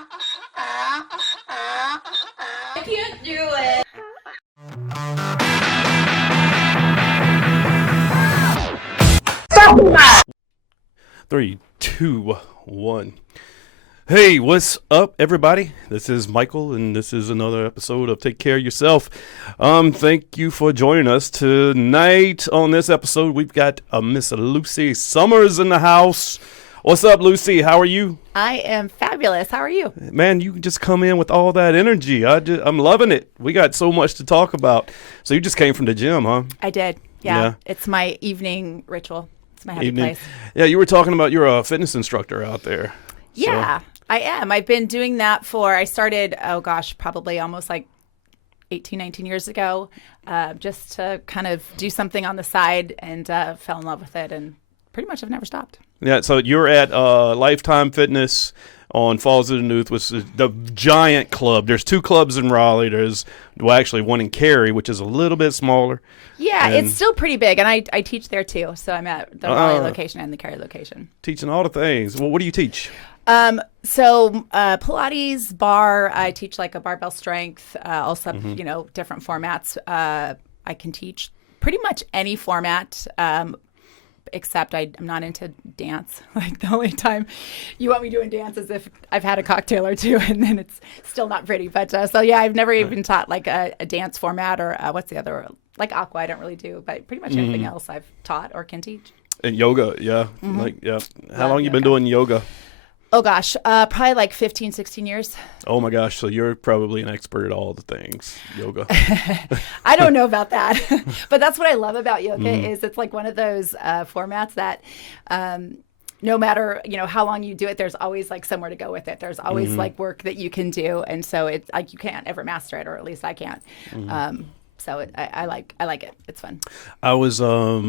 I can't do it. 3, 2, 1. Hey, what's up, everybody? This is Michael, and this is another episode of Take Care of Yourself. Thank you for joining us tonight. On this episode, we've got Miss Lucy Summers in the house. What's up, Lucy? How are you? I am fabulous. How are you? Man, you just come in with all that energy. I'm loving it. We got so much to talk about. So you just came from the gym, huh? I did. Yeah. It's my evening ritual. It's my happy place. Yeah, you were talking about you're a fitness instructor out there. Yeah, I am. I've been doing that I started, probably almost like 18, 19 years ago, just to kind of do something on the side, and fell in love with it, and pretty much I've never stopped. Yeah, so you're at Lifetime Fitness on Falls of the Newth, which is the giant club. There's 2 clubs in Raleigh. There's, actually one in Cary, which is a little bit smaller. Yeah, it's still pretty big, and I teach there too. So I'm at the Raleigh location and the Cary location. Teaching all the things. Well, what do you teach? Pilates, bar. I teach like a barbell strength, also, different formats. I can teach pretty much any format, except I'm not into dance. Like the only time you want me doing dance is if I've had a cocktail or two, and then it's still not pretty. But I've never even taught like a dance format or what's the other, like aqua. I don't really do, but pretty much anything else I've taught or can teach. And yoga, yeah. How long you been doing yoga? Oh gosh, probably like 15, 16 years. Oh my gosh, so you're probably an expert at all the things, yoga. I don't know about that, but that's what I love about yoga is it's like one of those formats that no matter, how long you do it, there's always like somewhere to go with it. There's always like work that you can do. And so it's like, you can't ever master it, or at least I can't. I like it. It's fun. I was a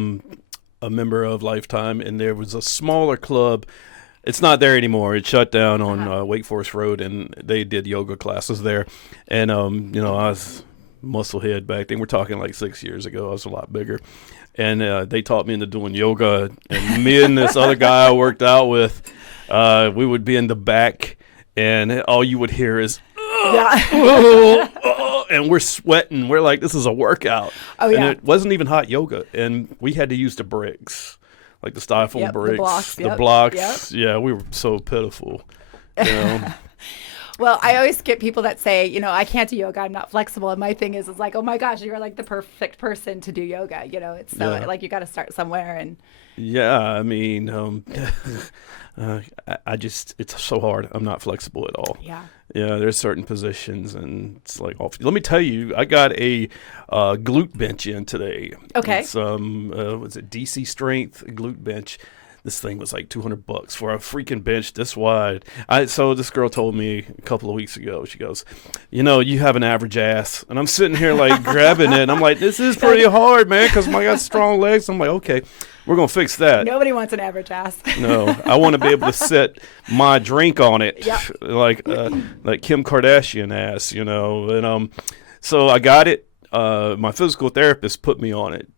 member of Lifetime, and there was a smaller club. It's not there anymore. It shut down on Wake Forest Road, and they did yoga classes there. And, I was musclehead back then. We're talking like 6 years ago. I was a lot bigger. And they taught me into doing yoga. And me and this other guy I worked out with, we would be in the back, and all you would hear is, and we're sweating. We're like, this is a workout. Oh, yeah. And it wasn't even hot yoga. And we had to use the bricks. Like the styrofoam bricks, the blocks. Yeah, we were so pitiful. Well, I always get people that say, I can't do yoga, I'm not flexible. And my thing is like, oh my gosh, you're like the perfect person to do yoga. It's so like you got to start somewhere. And yeah, I mean, it's so hard. I'm not flexible at all. Yeah. Yeah, there's certain positions, and it's like, let me tell you, I got a glute bench in today. Okay. It's was it DC Strength glute bench. This thing was like $200 for a freaking bench this wide. So this girl told me a couple of weeks ago, she goes, you have an average ass. And I'm sitting here like grabbing it, and I'm like, this is pretty hard, man, because I got strong legs. I'm like, okay, we're going to fix that. Nobody wants an average ass. No, I want to be able to set my drink on it, like Kim Kardashian ass, And so I got it. My physical therapist put me on it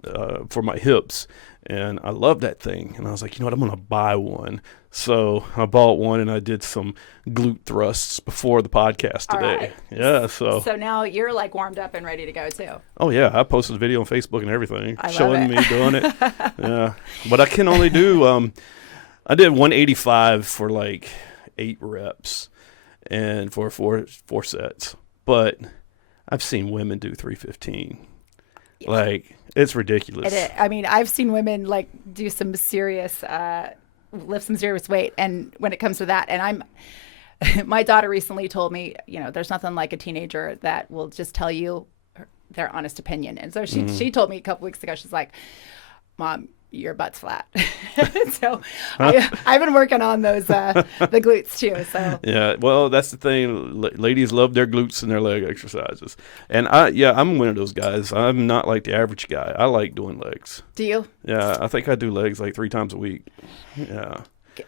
for my hips. And I love that thing. And I was like, I'm going to buy one. So I bought one, and I did some glute thrusts before the podcast today. Right. Yeah. So now you're like warmed up and ready to go too. Oh, yeah. I posted a video on Facebook and everything showing me doing it. Yeah. But I can only do, I did 185 for like 8 reps and for four sets. But I've seen women do 315. Yeah. Like, it's ridiculous. I mean, I've seen women like do some serious, lift some serious weight. And when it comes to that, and my daughter recently told me, there's nothing like a teenager that will just tell you their honest opinion. And so she told me a couple weeks ago, she's like, Mom, your butt's flat. So I've been working on those, the glutes too. So yeah, well, that's the thing. Ladies love their glutes and their leg exercises. And I'm one of those guys. I'm not like the average guy. I like doing legs. Do you? Yeah, I think I do legs like 3 times a week. Yeah.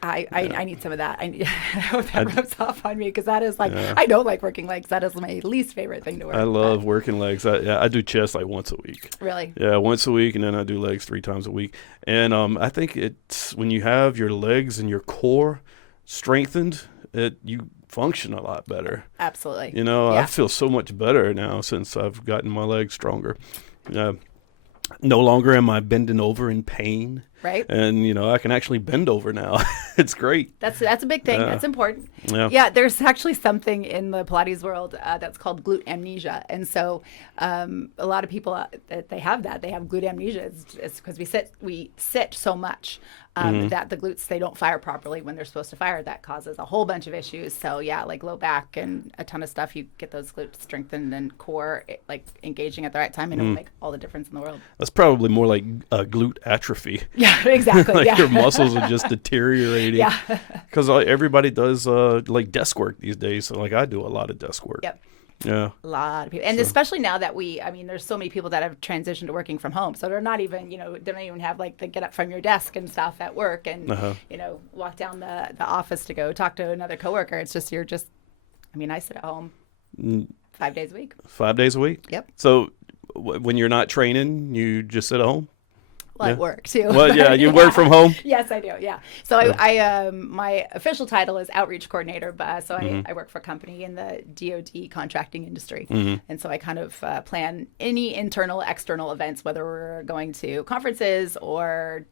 I need some of that. I hope that rubs off on me, because that is like, I don't like working legs. That is my least favorite thing to work. I love working legs. I do chest like once a week. Really? Yeah, once a week, and then I do legs 3 times a week. And I think it's when you have your legs and your core strengthened, you function a lot better. Absolutely. You know, Yeah. I feel so much better now since I've gotten my legs stronger. No longer am I bending over in pain. Right. And, you know, I can actually bend over now. It's great. That's a big thing. That's important. Yeah. Yeah, there's actually something in the Pilates world that's called glute amnesia. And so a lot of people, they have that. They have glute amnesia. It's because we sit so much that the glutes, they don't fire properly when they're supposed to fire. That causes a whole bunch of issues. So yeah, like low back and a ton of stuff. You get those glutes strengthened and core like engaging at the right time, and it will make all the difference in the world. That's probably more like glute atrophy. Yeah, exactly. Like yeah. your muscles are just deteriorating. Yeah. Because everybody does like desk work these days. So like I do a lot of desk work. Yep. Yeah. A lot of people. And especially now that there's so many people that have transitioned to working from home. So they're not even, they don't even have like the get up from your desk and stuff at work and, walk down the office to go talk to another coworker. It's just, I sit at home 5 days a week. 5 days a week? Yep. So when you're not training, you just sit at home? Well, I work too. Well, yeah, you work from home? Yes, I do. Yeah. So I my official title is outreach coordinator, but I work for a company in the DoD contracting industry, and so I kind of plan any internal, external events, whether we're going to conferences or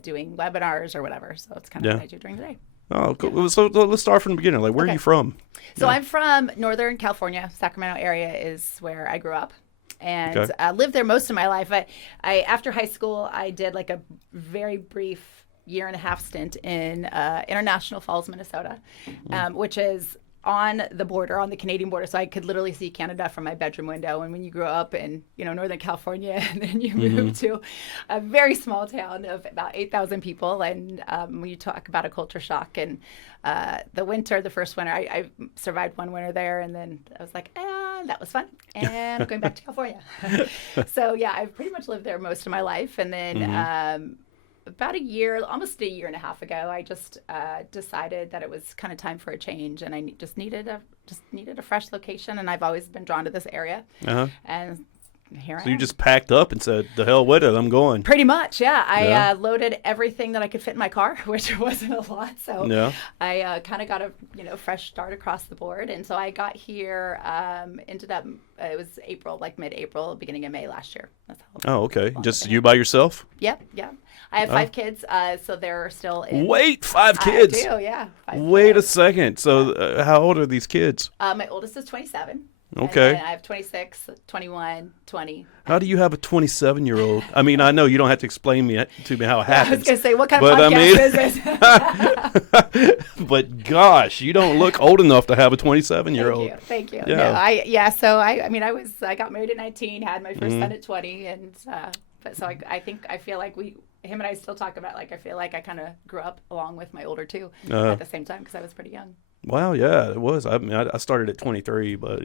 doing webinars or whatever. So it's kind of what I do during the day. Oh, cool. Yeah. So let's start from the beginning. Like, where are you from? So I'm from Northern California. Sacramento area is where I grew up. And lived there most of my life. I after high school, I did like a very brief 1.5-year stint in International Falls, Minnesota, which is on the border, on the Canadian border. So I could literally see Canada from my bedroom window. And when you grow up in, Northern California, and then you move to a very small town of about 8,000 people. And when you talk about a culture shock and the first winter, I survived one winter there. And then I was like, that was fun. And I'm going back to California. So yeah, I've pretty much lived there most of my life. And then about almost 1.5 years ago, I just decided that it was kind of time for a change, and I just needed a fresh location. And I've always been drawn to this area. And here I am. So you just packed up and said, "The hell with it, I'm going." Pretty much, yeah. I loaded everything that I could fit in my car, which wasn't a lot. So I kind of got a fresh start across the board. And so I got here. Ended up it was April, like mid-April, beginning of May last year. That's how okay. Just you by yourself? Yeah. I have 5 kids, so they're still in. Wait, 5 kids? I do, yeah. 5 Wait kids. a second. So how old are these kids? My oldest is 27. Okay. And I have 26, 21, 20. How do you have a 27-year-old? I mean, I know you don't have to explain to me how it happens. I was going to say, what kind of podcast is this? But gosh, you don't look old enough to have a 27-year-old. Thank you. Yeah. No, so I got married at 19, had my first son at 20, and but so I feel like him and I still talk about, like, I feel like I kind of grew up along with my older two at the same time because I was pretty young. Wow, yeah, it was. I mean, I started at 23, but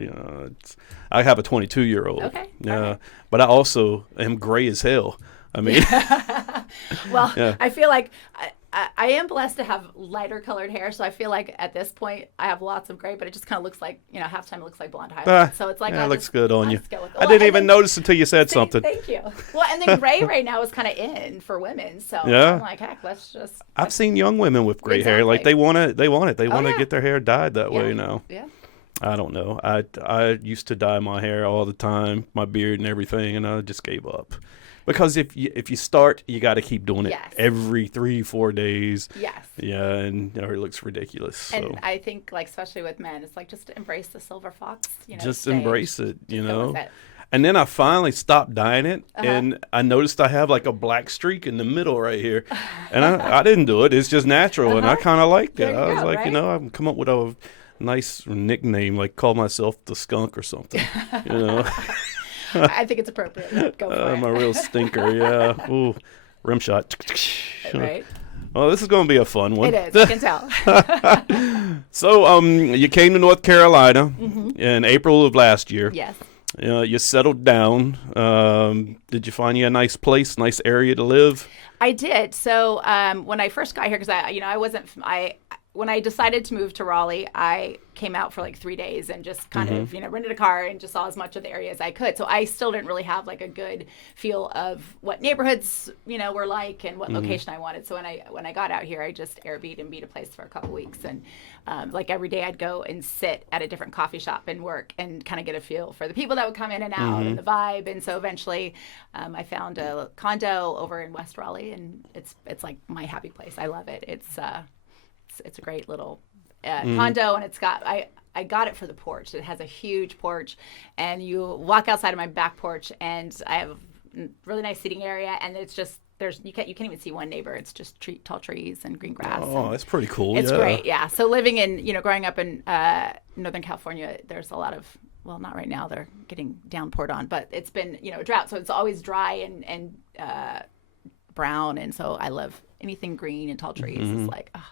I have a 22-year-old. Okay. Yeah, right. But I also am gray as hell. I mean, well, I feel like I am blessed to have lighter colored hair, so I feel like at this point I have lots of gray, but it just kind of looks like, half time it looks like blonde highlights. So it's like it looks good on you. Well, I didn't even notice until you said something. Thank you. Well, and then gray right now is kind of in for women, so I'm like, heck, let's just. I've seen young women with gray hair, like they want it. They want to get their hair dyed that way now. Yeah. I don't know. I used to dye my hair all the time, my beard and everything, and I just gave up. Because if you start, you got to keep doing it every 3-4 days. Yes. Yeah, and it looks ridiculous. So. And I think, like, especially with men, it's like just embrace the silver fox. Just embrace it, And then I finally stopped dyeing it, and I noticed I have like a black streak in the middle right here, and I didn't do it. It's just natural, and I kind of liked it. I was like, right? I've come up with a nice nickname, like call myself the skunk or something, I think it's appropriate. Go for it. I'm a real stinker, yeah. Ooh, rim shot. Right. Well, this is going to be a fun one. It is, I can tell. So, you came to North Carolina in April of last year. Yes. You settled down. Did you find you a nice place, nice area to live? I did. So when I first got here, because I wasn't. when I decided to move to Raleigh, I came out for like 3 days and just kind of, rented a car and just saw as much of the area as I could. So I still didn't really have like a good feel of what neighborhoods, were like and what location I wanted. So when I got out here, I just Airbnb'd a place for a couple weeks. And like every day I'd go and sit at a different coffee shop and work and kind of get a feel for the people that would come in and out and the vibe. And so eventually I found a condo over in West Raleigh, and it's like my happy place. I love it. It's a great little condo, and it's got I got it for the porch. It has a huge porch, and you walk outside of my back porch, and I have a really nice seating area, and it's just you can't even see one neighbor. It's just tall trees and green grass. Oh, that's pretty cool. It's great, yeah. So living in growing up in Northern California, there's a lot of, well, not right now, they're getting downpoured on, but it's been a drought, so it's always dry and brown, and so I love anything green and tall trees. It's like, oh.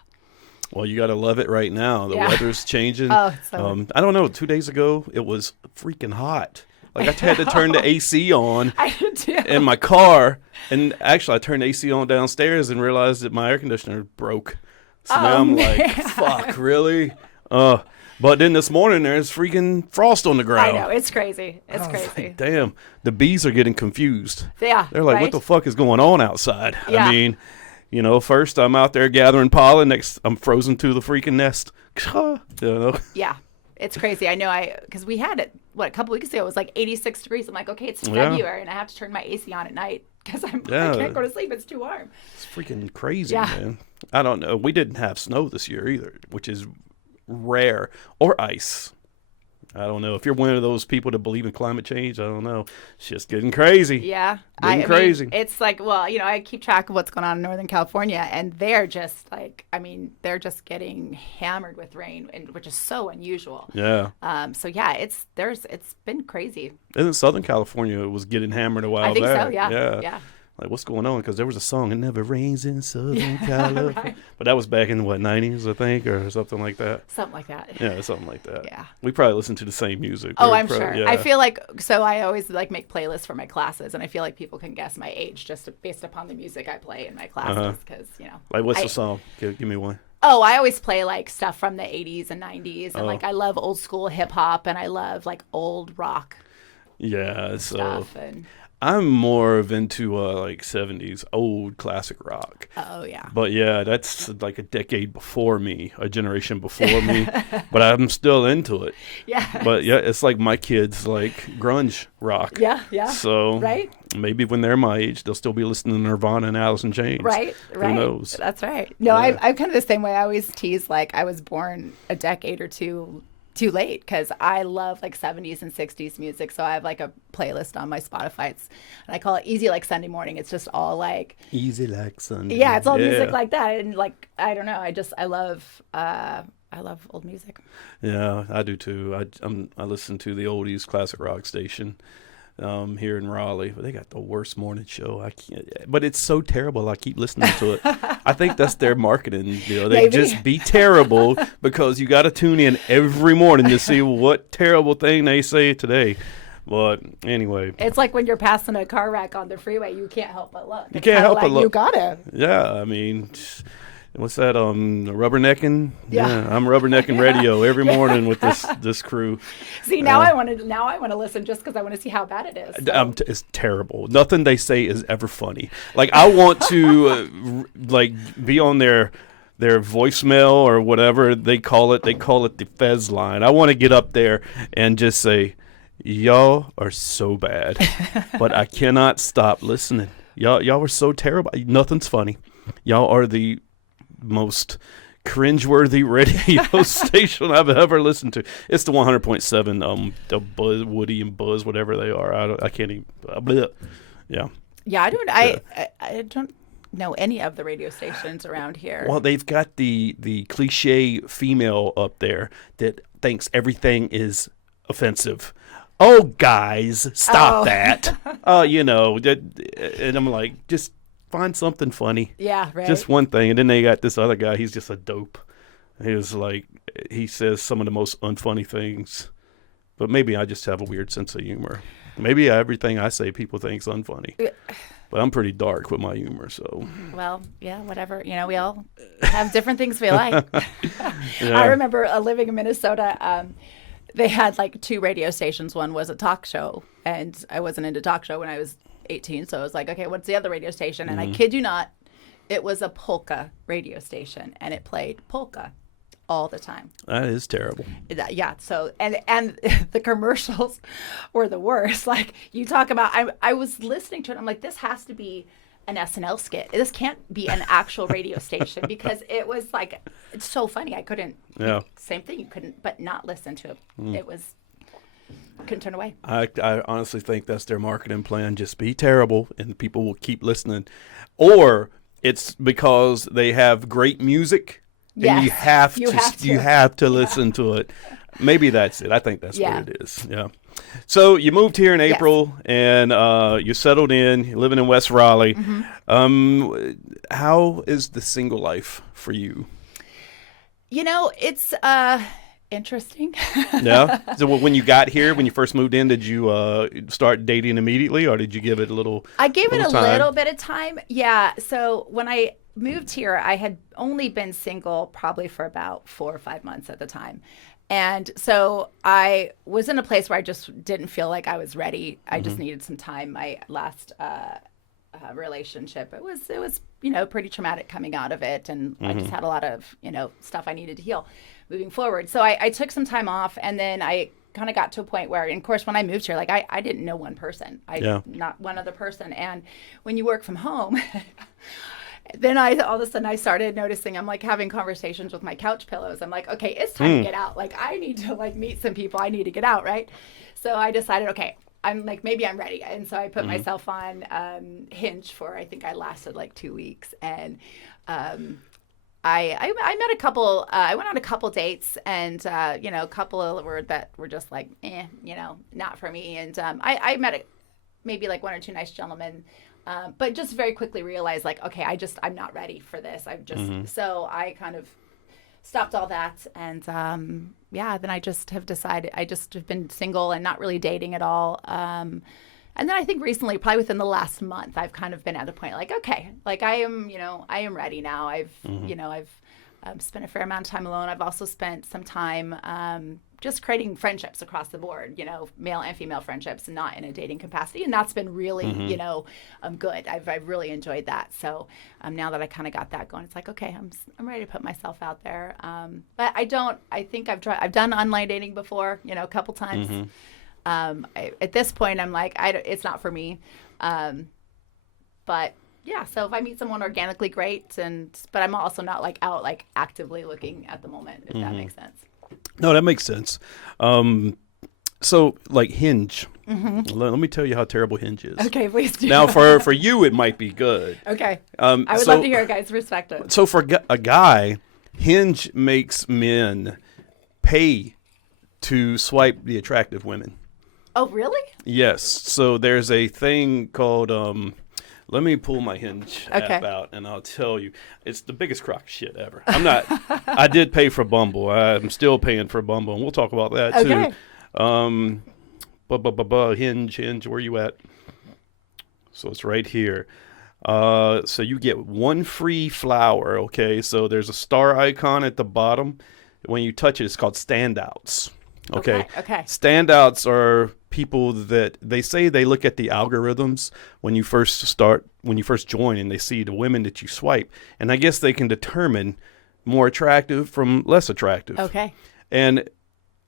Well, you got to love it right now. The weather's changing. Oh, so I don't know. 2 days ago, it was freaking hot. Like, I had to turn the AC on I did too. in my car. And actually, I turned the AC on downstairs and realized that my air conditioner broke. So now I'm like, fuck, really? But then this morning, there's freaking frost on the ground. I know. It's crazy. It's crazy. Like, damn. The bees are getting confused. Yeah. They're like, right? what the fuck is going on outside? Yeah. I mean, first I'm out there gathering pollen. Next, I'm frozen to the freaking nest. Yeah. It's crazy. I know because we had it, a couple weeks ago, it was like 86 degrees. I'm like, okay, it's February, and I have to turn my AC on at night because I can't go to sleep. It's too warm. It's freaking crazy, man. I don't know. We didn't have snow this year either, which is rare, or ice. I don't know. If you're one of those people that believe in climate change, I don't know. It's just getting crazy. Yeah. Crazy. Mean, it's like, well, I keep track of what's going on in Northern California, and they're just like, they're just getting hammered with rain, which is so unusual. Yeah. So yeah, it's been crazy. Isn't Southern California was getting hammered a while back? I think so, yeah. Yeah. Like, what's going on? Because there was a song, It Never Rains in Southern California. Right. But that was back in, 90s, I think, or something like that? Something like that. Yeah, something like that. Yeah. We probably listened to the same music. Oh, I'm sure. Yeah. I feel like, so I always, make playlists for my classes, and I feel like people can guess my age just based upon the music I play in my classes, because, Like, what's the song? Give me one. Oh, I always play, stuff from the 80s and 90s, and, I love old school hip-hop, and I love, old rock stuff, and... I'm more of into 70s old classic rock. Oh yeah. But yeah, that's like a decade before me, a generation before me. But I'm still into it. Yeah. But yeah, it's like my kids like grunge rock. Yeah, yeah. So right. Maybe when they're my age, they'll still be listening to Nirvana and Alice in Chains. Right. Who knows? That's right. No, yeah. I'm kind of the same way. I always tease I was born a decade or two too late, because I love 70s and 60s music. So I have a playlist on my Spotify. And I call it Easy Like Sunday Morning. It's just all Easy Like Sunday. Yeah, it's all music like that. And I don't know. I love old music. Yeah, I do too. I listen to the oldies classic rock station here in Raleigh, but they got the worst morning show. I can't, but it's so terrible. I keep listening to it. I think that's their marketing. They just be terrible because you got to tune in every morning to see what terrible thing they say today. But anyway, it's like when you're passing a car wreck on the freeway, you can't help but look. You can't help but look. You gotta. Yeah, what's that? Rubbernecking. Yeah, I'm rubbernecking radio every morning with this crew. See, now I want to listen just because I want to see how bad it is. So. It's terrible. Nothing they say is ever funny. I want to be on their voicemail or whatever they call it. They call it the Fez line. I want to get up there and just say, y'all are so bad, but I cannot stop listening. Y'all are so terrible. Nothing's funny. Y'all are the most cringeworthy radio station I've ever listened to. It's the 100.7, the Buzz, Woody and Buzz, whatever they are. I can't even. Yeah. Yeah, I don't know any of the radio stations around here. Well, they've got the cliche female up there that thinks everything is offensive. Oh, guys, stop that. And I'm like, just find something funny. Yeah, right. Just one thing. And then they got this other guy. He's just a dope. He says some of the most unfunny things. But maybe I just have a weird sense of humor. Maybe everything I say people think's unfunny. But I'm pretty dark with my humor, so. Well, yeah, whatever. You know, we all have different things we like. Yeah. I remember living in Minnesota. They had like 2 radio stations. One was a talk show, and I wasn't into talk show when I was 18. So I was like, okay, what's the other radio station? And I kid you not, it was a polka radio station, and it played polka all the time. That is terrible. Yeah. So and the commercials were the worst. Like you talk about, I was listening to it. I'm like, this has to be an SNL skit. This can't be an actual radio station because it was like, it's so funny. I couldn't. Yeah. Same thing. You couldn't, but not listen to it. It was. Couldn't turn away. I honestly think that's their marketing plan. Just be terrible, and people will keep listening. Or it's because they have great music. Yes, and you have to listen to it. Maybe that's it. I think that's what it is. Yeah. So you moved here in April, and you settled in. You're living in West Raleigh. How is the single life for you? You know, it's interesting. Yeah. So when you got here, when you first moved in, did you start dating immediately, or did you give it a little? I gave it a time? little bit of time. Yeah. So when I moved here, I had only been single probably for about 4 or 5 months at the time. And so I was in a place where I just didn't feel like I was ready. I just needed some time. My last relationship, it was, you know, pretty traumatic coming out of it. And I just had a lot of, you know, stuff I needed to heal moving forward. So I took some time off, and then I kind of got to a point where, and of course, when I moved here, like I didn't know one person. Not one other person. And when you work from home, then all of a sudden I started noticing I'm like having conversations with my couch pillows. I'm like, okay, it's time to get out. Like I need to like meet some people. I need to get out, right? So I decided, okay, I'm like, maybe I'm ready. And so I put myself on Hinge for, I think I lasted like 2 weeks. And I met a couple, I went on a couple dates, and, you know, a couple that were just like, you know, not for me. And I met maybe like 1 or 2 nice gentlemen. But just very quickly realized, like, okay, I'm not ready for this. So I kind of stopped all that. And, then I just have decided, I just have been single and not really dating at all. And then I think recently, probably within the last month, I've kind of been at a point like, okay, like I am ready now. I've spent a fair amount of time alone. I've also spent some time, just creating friendships across the board, you know, male and female friendships, and not in a dating capacity. And that's been really, you know, good. I've really enjoyed that. So now that I kind of got that going, it's like, okay, I'm ready to put myself out there. But I think I've done online dating before, you know, a couple times. At this point, I'm like, it's not for me. But yeah, so if I meet someone organically, great. But I'm also not like out, like actively looking at the moment, if that makes sense. No, that makes sense. So, like Hinge, let me tell you how terrible Hinge is. Okay, please do. Now, for you, it might be good. Okay. I would love to hear a guy's perspective. So, for a guy, Hinge makes men pay to swipe the attractive women. Oh, really? Yes. So, there's a thing called... let me pull my Hinge app out, and I'll tell you, it's the biggest crock of shit ever. I did pay for Bumble. I'm still paying for Bumble, and we'll talk about that too. Hinge, where you at? So it's right here. So you get 1 free flower, okay? So there's a star icon at the bottom. When you touch it, it's called standouts. Okay. Standouts are people that they say they look at the algorithms when you first join, and they see the women that you swipe, and I guess they can determine more attractive from less attractive. Okay. And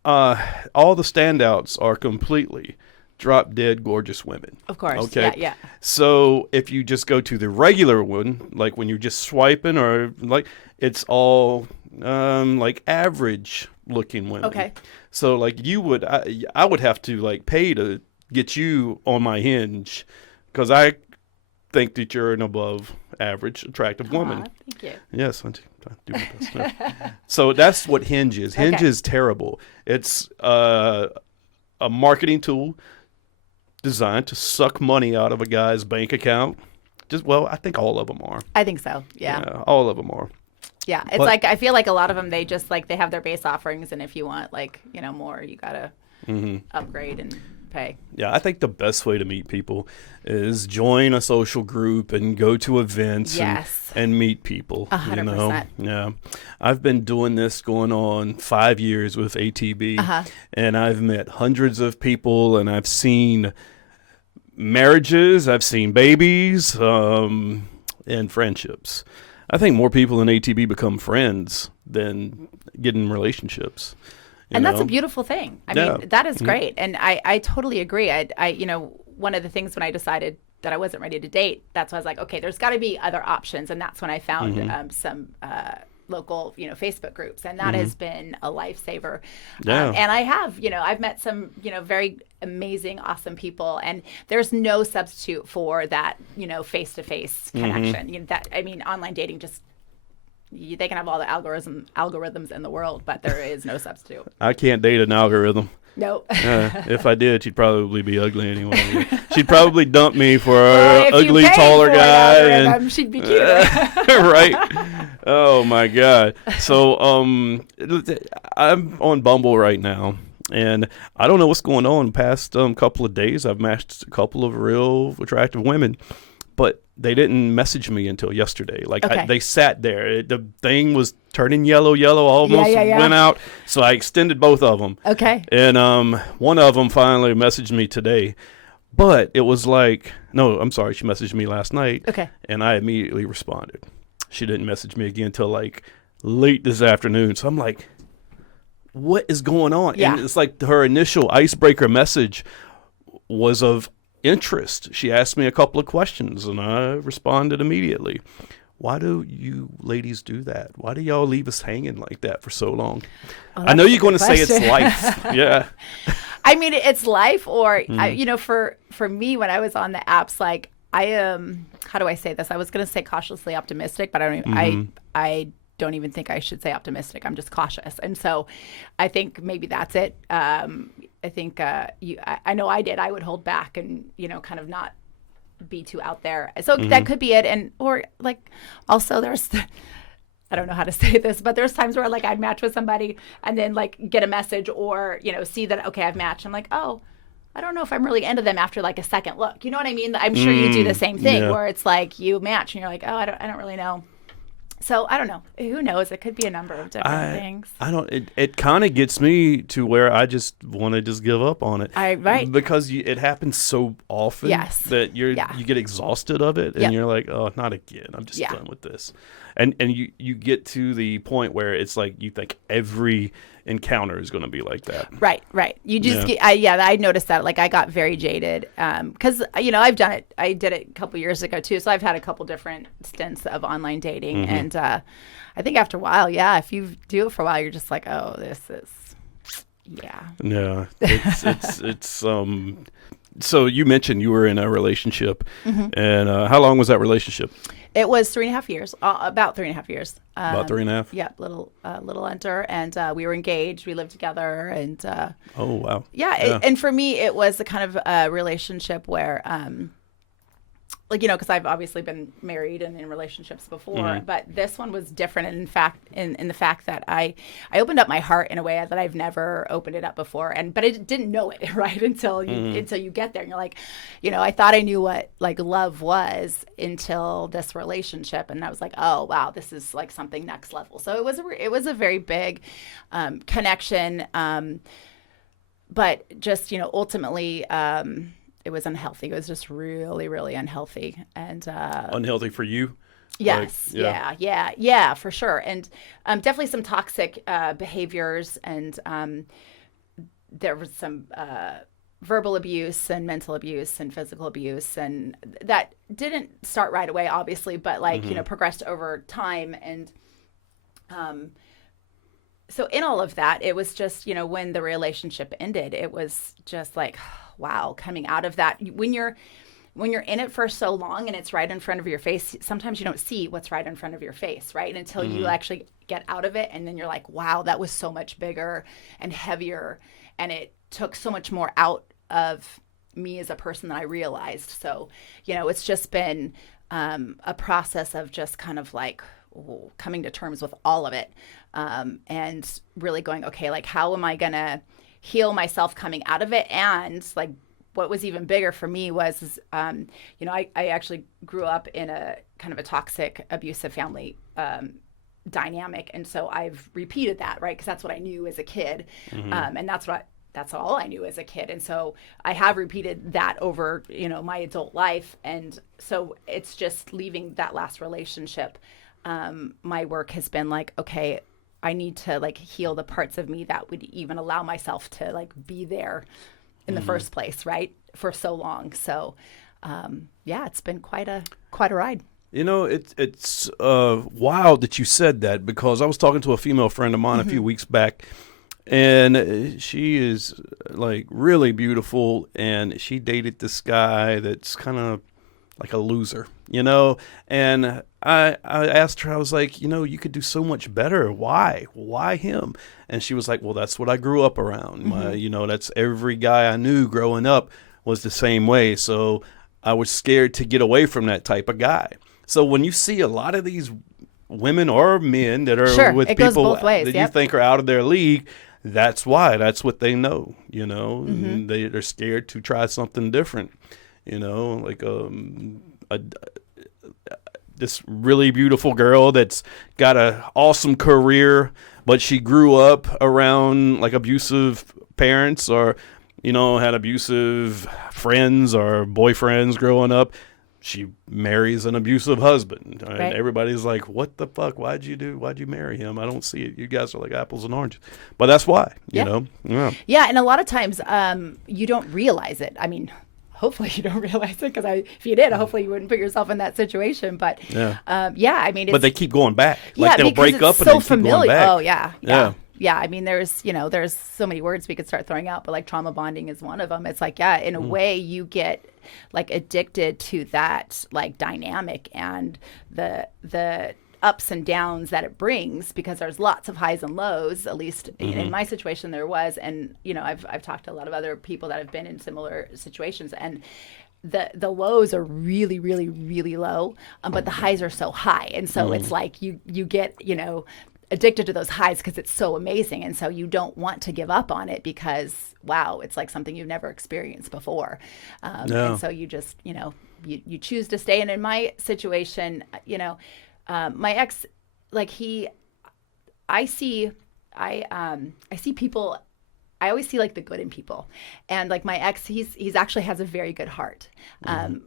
all the standouts are completely drop dead gorgeous women. Of course. Okay. Yeah. So if you just go to the regular one, like when you're just swiping, or like it's all like average looking women. Okay. So like I would have to like pay to get you on my Hinge, because I think that you're an above average attractive woman. Thank you. Yes, I do my best. Yeah. So that's what Hinge is. Hinge is terrible. It's a marketing tool designed to suck money out of a guy's bank account. I think all of them are. I think so. Yeah. All of them are. Yeah, it's like I feel like a lot of them, they just like they have their base offerings, and if you want like, you know, more, you gotta upgrade. And pay. Yeah, I think the best way to meet people is join a social group and go to events Yes. and meet people. 100%. Yeah. I've been doing this going on 5 years with ATB, and I've met hundreds of people, and I've seen marriages, I've seen babies, and friendships. I think more people in ATB become friends than get in relationships. And that's a beautiful thing. I mean, that is great. And I totally agree. One of the things when I decided that I wasn't ready to date, that's why I was like, okay, there's got to be other options. And that's when I found some local, Facebook groups. And that has been a lifesaver. Yeah. And I have, I've met some, very amazing, awesome people. And there's no substitute for that, face-to-face connection. Online dating just, they can have all the algorithms in the world, but there is no substitute. I can't date an algorithm. Nope. If I did, she'd probably be ugly anyway. She'd probably dump me for an ugly, taller guy, and she'd be cuter. Right? Oh my God! So, I'm on Bumble right now, and I don't know what's going on. The past couple of days, I've matched a couple of real attractive women, but they didn't message me until yesterday. They sat there. The thing was turning yellow, almost went out. So I extended both of them. Okay. And one of them finally messaged me today. But it was like, no, I'm sorry. She messaged me last night. Okay. And I immediately responded. She didn't message me again until like late this afternoon. So I'm like, what is going on? Yeah. And it's like her initial icebreaker message was of interest. She asked me a couple of questions and I responded immediately. Why do you ladies do that? Why do y'all leave us hanging like that for so long? I know you're going to say it's life. Yeah. I mean, it's life, or for me, when I was on the apps, like I am. How do I say this? I was going to say cautiously optimistic, but I don't even think I should say optimistic. I'm just cautious, and so I think maybe that's it. I think I know I did. I would hold back and kind of not be too out there. So that could be it. And or like also there's I don't know how to say this, but there's times where like I'd match with somebody and then like get a message or see that okay I've matched. I'm like, oh, I don't know if I'm really into them after like a second look. You know what I mean? I'm sure you do the same thing where it's like you match and you're like, oh, I don't really know. So I don't know. Who knows? It could be a number of different things. I don't. It kind of gets me to where I just want to just give up on it. Right. Because it happens so often that you get exhausted of it, and you're like, oh, not again. I'm just done with this. And you get to the point where it's like you think every encounter is going to be like that. Right. You just I noticed that. Like I got very jaded because I've done it. I did it a couple years ago too. So I've had a couple different stints of online dating, and I think after a while, if you do it for a while, you're just like, oh, this is Yeah, it's So you mentioned you were in a relationship, and how long was that relationship? It was 3.5 years, about 3.5 years. About 3.5? Yeah, little under. And we were engaged. We lived together. And oh, wow. Yeah. And for me, it was the kind of relationship where, because I've obviously been married and in relationships before, but this one was different. And in fact, in the fact that I opened up my heart in a way that I've never opened it up before. But I didn't know it, right, until you get there. And you're like, I thought I knew what like love was until this relationship. And I was like, oh, wow, this is like something next level. So it was a very big connection. But just, ultimately, it was unhealthy. It was just really, really unhealthy. And unhealthy for you? Yes. Like, yeah, for sure. And definitely some toxic behaviors. And there was some verbal abuse and mental abuse and physical abuse. And that didn't start right away, obviously, but progressed over time. And so in all of that, it was just, when the relationship ended, it was just like, wow, coming out of that, when you're in it for so long and it's right in front of your face, sometimes you don't see what's right in front of your face, right? Until you actually get out of it. And then you're like, wow, that was so much bigger and heavier. And it took so much more out of me as a person than I realized. So, it's just been a process of just kind of like coming to terms with all of it. And really going, okay, like how am I going to heal myself coming out of it. And like what was even bigger for me was, I actually grew up in a kind of a toxic, abusive family dynamic. And so I've repeated that, right? Because that's what I knew as a kid. And that's all I knew as a kid. And so I have repeated that over, my adult life. And so it's just leaving that last relationship. My work has been like, okay, I need to like heal the parts of me that would even allow myself to like be there in the first place, right? For so long. So, it's been quite a ride. It's wild that you said that, because I was talking to a female friend of mine a few weeks back, and she is like really beautiful, and she dated this guy that's kind of like a loser, and I asked her, I was like, you could do so much better. Why him? And she was like, well, that's what I grew up around. That's every guy I knew growing up was the same way. So I was scared to get away from that type of guy. So when you see a lot of these women or men that are with people that you think are out of their league, that's why. That's what they know, They're scared to try something different, like this really beautiful girl that's got an awesome career, but she grew up around like abusive parents, or had abusive friends or boyfriends growing up. She marries an abusive husband, and everybody's like, what the fuck? Why'd you marry him? I don't see it. You guys are like apples and oranges. But that's why, you know? Yeah. And a lot of times you don't realize it. I mean, hopefully you don't realize it, because if you did, hopefully you wouldn't put yourself in that situation. But I mean, but they keep going back. Like they'll break up and so they keep going back. Oh yeah. I mean, there's so many words we could start throwing out, but like trauma bonding is one of them. It's like, in a way you get like addicted to that like dynamic and the ups and downs that it brings, because there's lots of highs and lows, at least in my situation there was. And, I've talked to a lot of other people that have been in similar situations, and the lows are really, really, really low, but the highs are so high. And so it's like you get, addicted to those highs because it's so amazing. And so you don't want to give up on it, because wow, it's like something you've never experienced before. And so you just, you choose to stay. And in my situation, my ex, like I see people, I always see like the good in people. And like my ex, he's actually has a very good heart.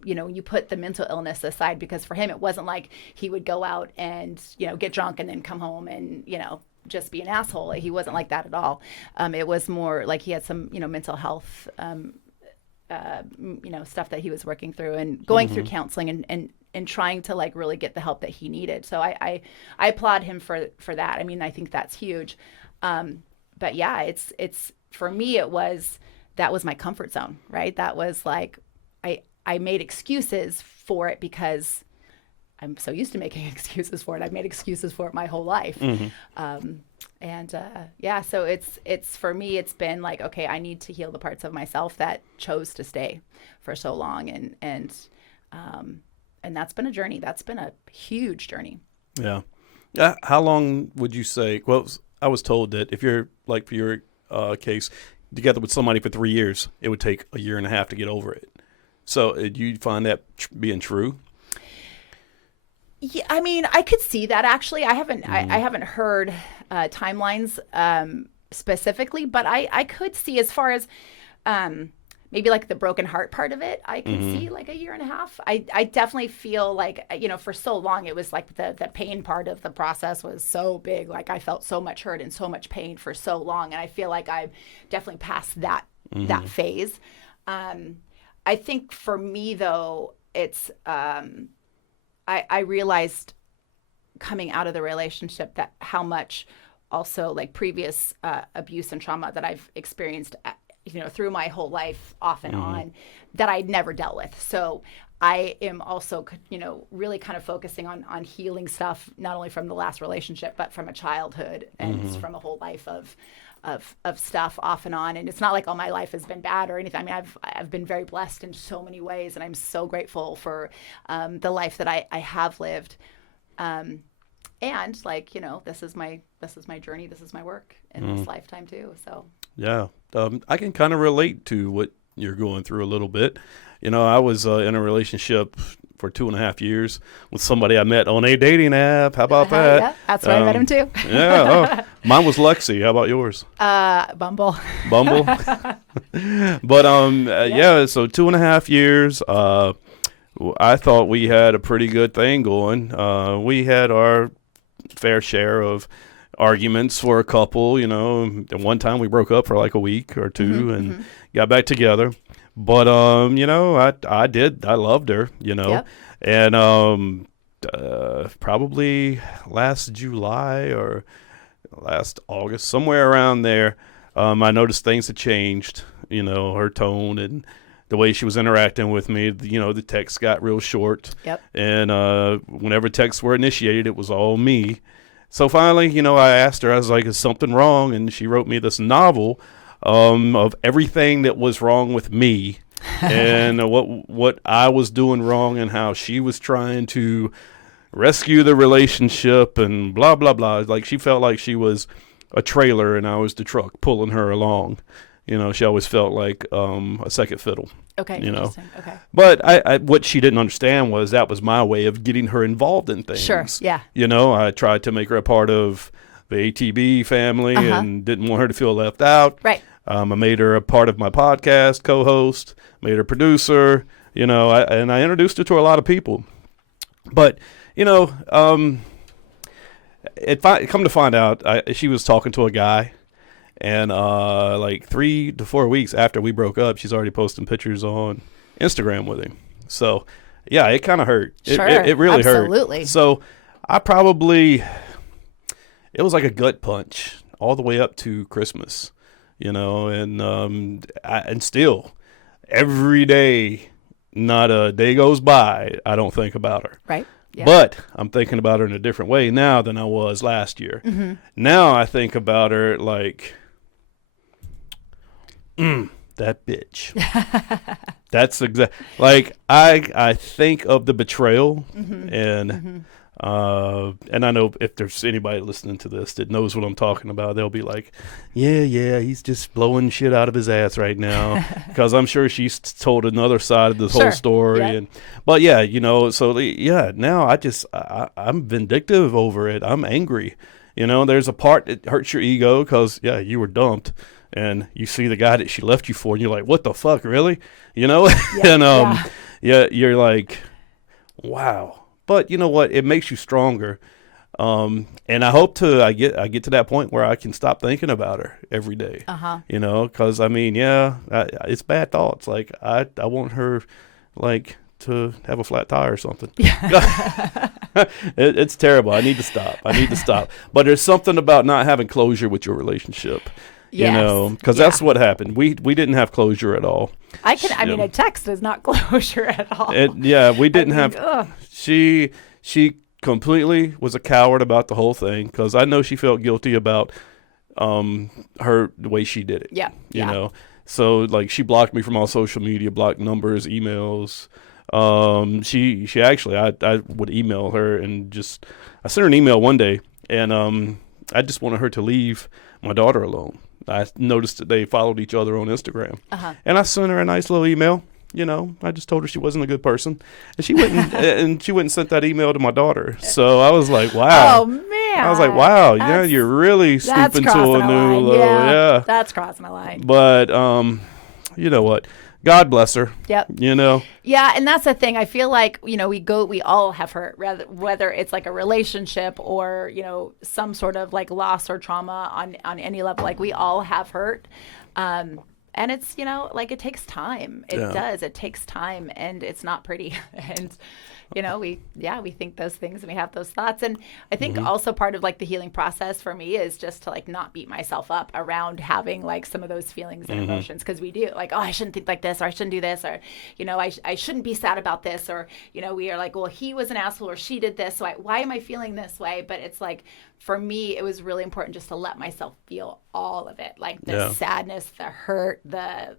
You put the mental illness aside, because for him, it wasn't like he would go out and, get drunk and then come home and, just be an asshole. He wasn't like that at all. It was more like he had some, mental health, stuff that he was working through and going through counseling and trying to like really get the help that he needed. So I applaud him for that. I mean, I think that's huge. But yeah, it's for me, that was my comfort zone, right? That was like, I made excuses for it because I'm so used to making excuses for it. I've made excuses for it my whole life. So it's for me, it's been like, okay, I need to heal the parts of myself that chose to stay for so long. And that's been a journey. That's been a huge journey. Yeah. How long would you say, well, I was told that if you're like, for your case, together with somebody for 3 years, it would take a year and a half to get over it. So do you find that being true? Yeah, I mean, I could see that actually. I haven't heard timelines specifically, but I could see, as far as maybe like the broken heart part of it, I could see like a year and a half. I definitely feel like, for so long, it was like the pain part of the process was so big. Like I felt so much hurt and so much pain for so long. And I feel like I've definitely passed that phase. I think for me though, it's, I realized coming out of the relationship that how much also like previous abuse and trauma that I've experienced, through my whole life off and on, that I'd never dealt with. So I am also, really kind of focusing on healing stuff, not only from the last relationship, but from a childhood and from a whole life of stuff off and on. And it's not like all my life has been bad or anything. I mean, I've been very blessed in so many ways, and I'm so grateful for the life that I have lived. And like, this is my journey. This is my work in this lifetime too. So Yeah. I can kind of relate to what you're going through a little bit. I was in a relationship for 2.5 years with somebody I met on a dating app. How about that? Yeah, that's where I met him too. Yeah. Mine was Lexi. How about yours? Bumble. Bumble. But yeah. So 2.5 years. I thought we had a pretty good thing going. We had our fair share of arguments for a couple. At one time we broke up for like a week or two and got back together. But I loved her. Yep. And probably last July or last August, somewhere around there, I noticed things had changed. Her tone and the way she was interacting with me. The texts got real short. Yep. And whenever texts were initiated, it was all me. So finally, I asked her, I was like, is something wrong? And she wrote me this novel of everything that was wrong with me and what I was doing wrong and how she was trying to rescue the relationship and blah, blah, blah. Like she felt like she was a trailer and I was the truck pulling her along. She always felt like a second fiddle. Okay. Interesting. Okay. But I what she didn't understand was that was my way of getting her involved in things. Sure. Yeah. I tried to make her a part of the ATB family and didn't want her to feel left out. Right. I made her a part of my podcast, co-host, made her producer, and I introduced her to a lot of people. But, come to find out, she was talking to a guy. And like 3 to 4 weeks after we broke up, she's already posting pictures on Instagram with him. So, yeah, it kind of hurt. Sure, it really hurt. Absolutely. So, it was like a gut punch all the way up to Christmas, and still every day, not a day goes by, I don't think about her. Right. Yeah. But I'm thinking about her in a different way now than I was last year. Now I think about her like, that bitch. That's like I think of the betrayal and I know if there's anybody listening to this that knows what I'm talking about, they'll be like, yeah, he's just blowing shit out of his ass right now, because I'm sure she's told another side of this whole story. Yeah. But yeah, so yeah, now I'm vindictive over it. I'm angry. There's a part that hurts your ego because you were dumped. And you see the guy that she left you for, and you're like, "What the fuck, really?" Yeah, And you're like, "Wow." But you know what? It makes you stronger. And I hope I get to that point where I can stop thinking about her every day. Because it's bad thoughts. Like I want her, like, to have a flat tire or something. It's terrible. I need to stop. But there's something about not having closure with your relationship. Because that's what happened. We didn't have closure at all. A text is not closure at all. We didn't have. She completely was a coward about the whole thing, because I know she felt guilty about the way she did it. Yeah. So like she blocked me from all social media, blocked numbers, emails. She actually I would email her and I sent her an email one day, and I just wanted her to leave my daughter alone. I noticed that they followed each other on Instagram. And I sent her a nice little email. I just told her she wasn't a good person. And she went and sent that email to my daughter. So I was like, wow. Oh, man. I was like, wow, you're really stooping to a new level. Yeah. That's crossing a line. But you know what? God bless her. Yep. Yeah, and that's the thing. I feel like, we all have hurt, whether it's like a relationship or, some sort of like loss or trauma on any level. Like we all have hurt. And it's, like it takes time. It does. It takes time, and it's not pretty. And we think those things and we have those thoughts. And I think also part of like the healing process for me is just to like not beat myself up around having like some of those feelings and emotions, because we do like, oh, I shouldn't think like this, or I shouldn't do this, or, I shouldn't be sad about this, or, we are like, well, he was an asshole or she did this. So why am I feeling this way? But it's like for me, it was really important just to let myself feel all of it, like the sadness, the hurt, the.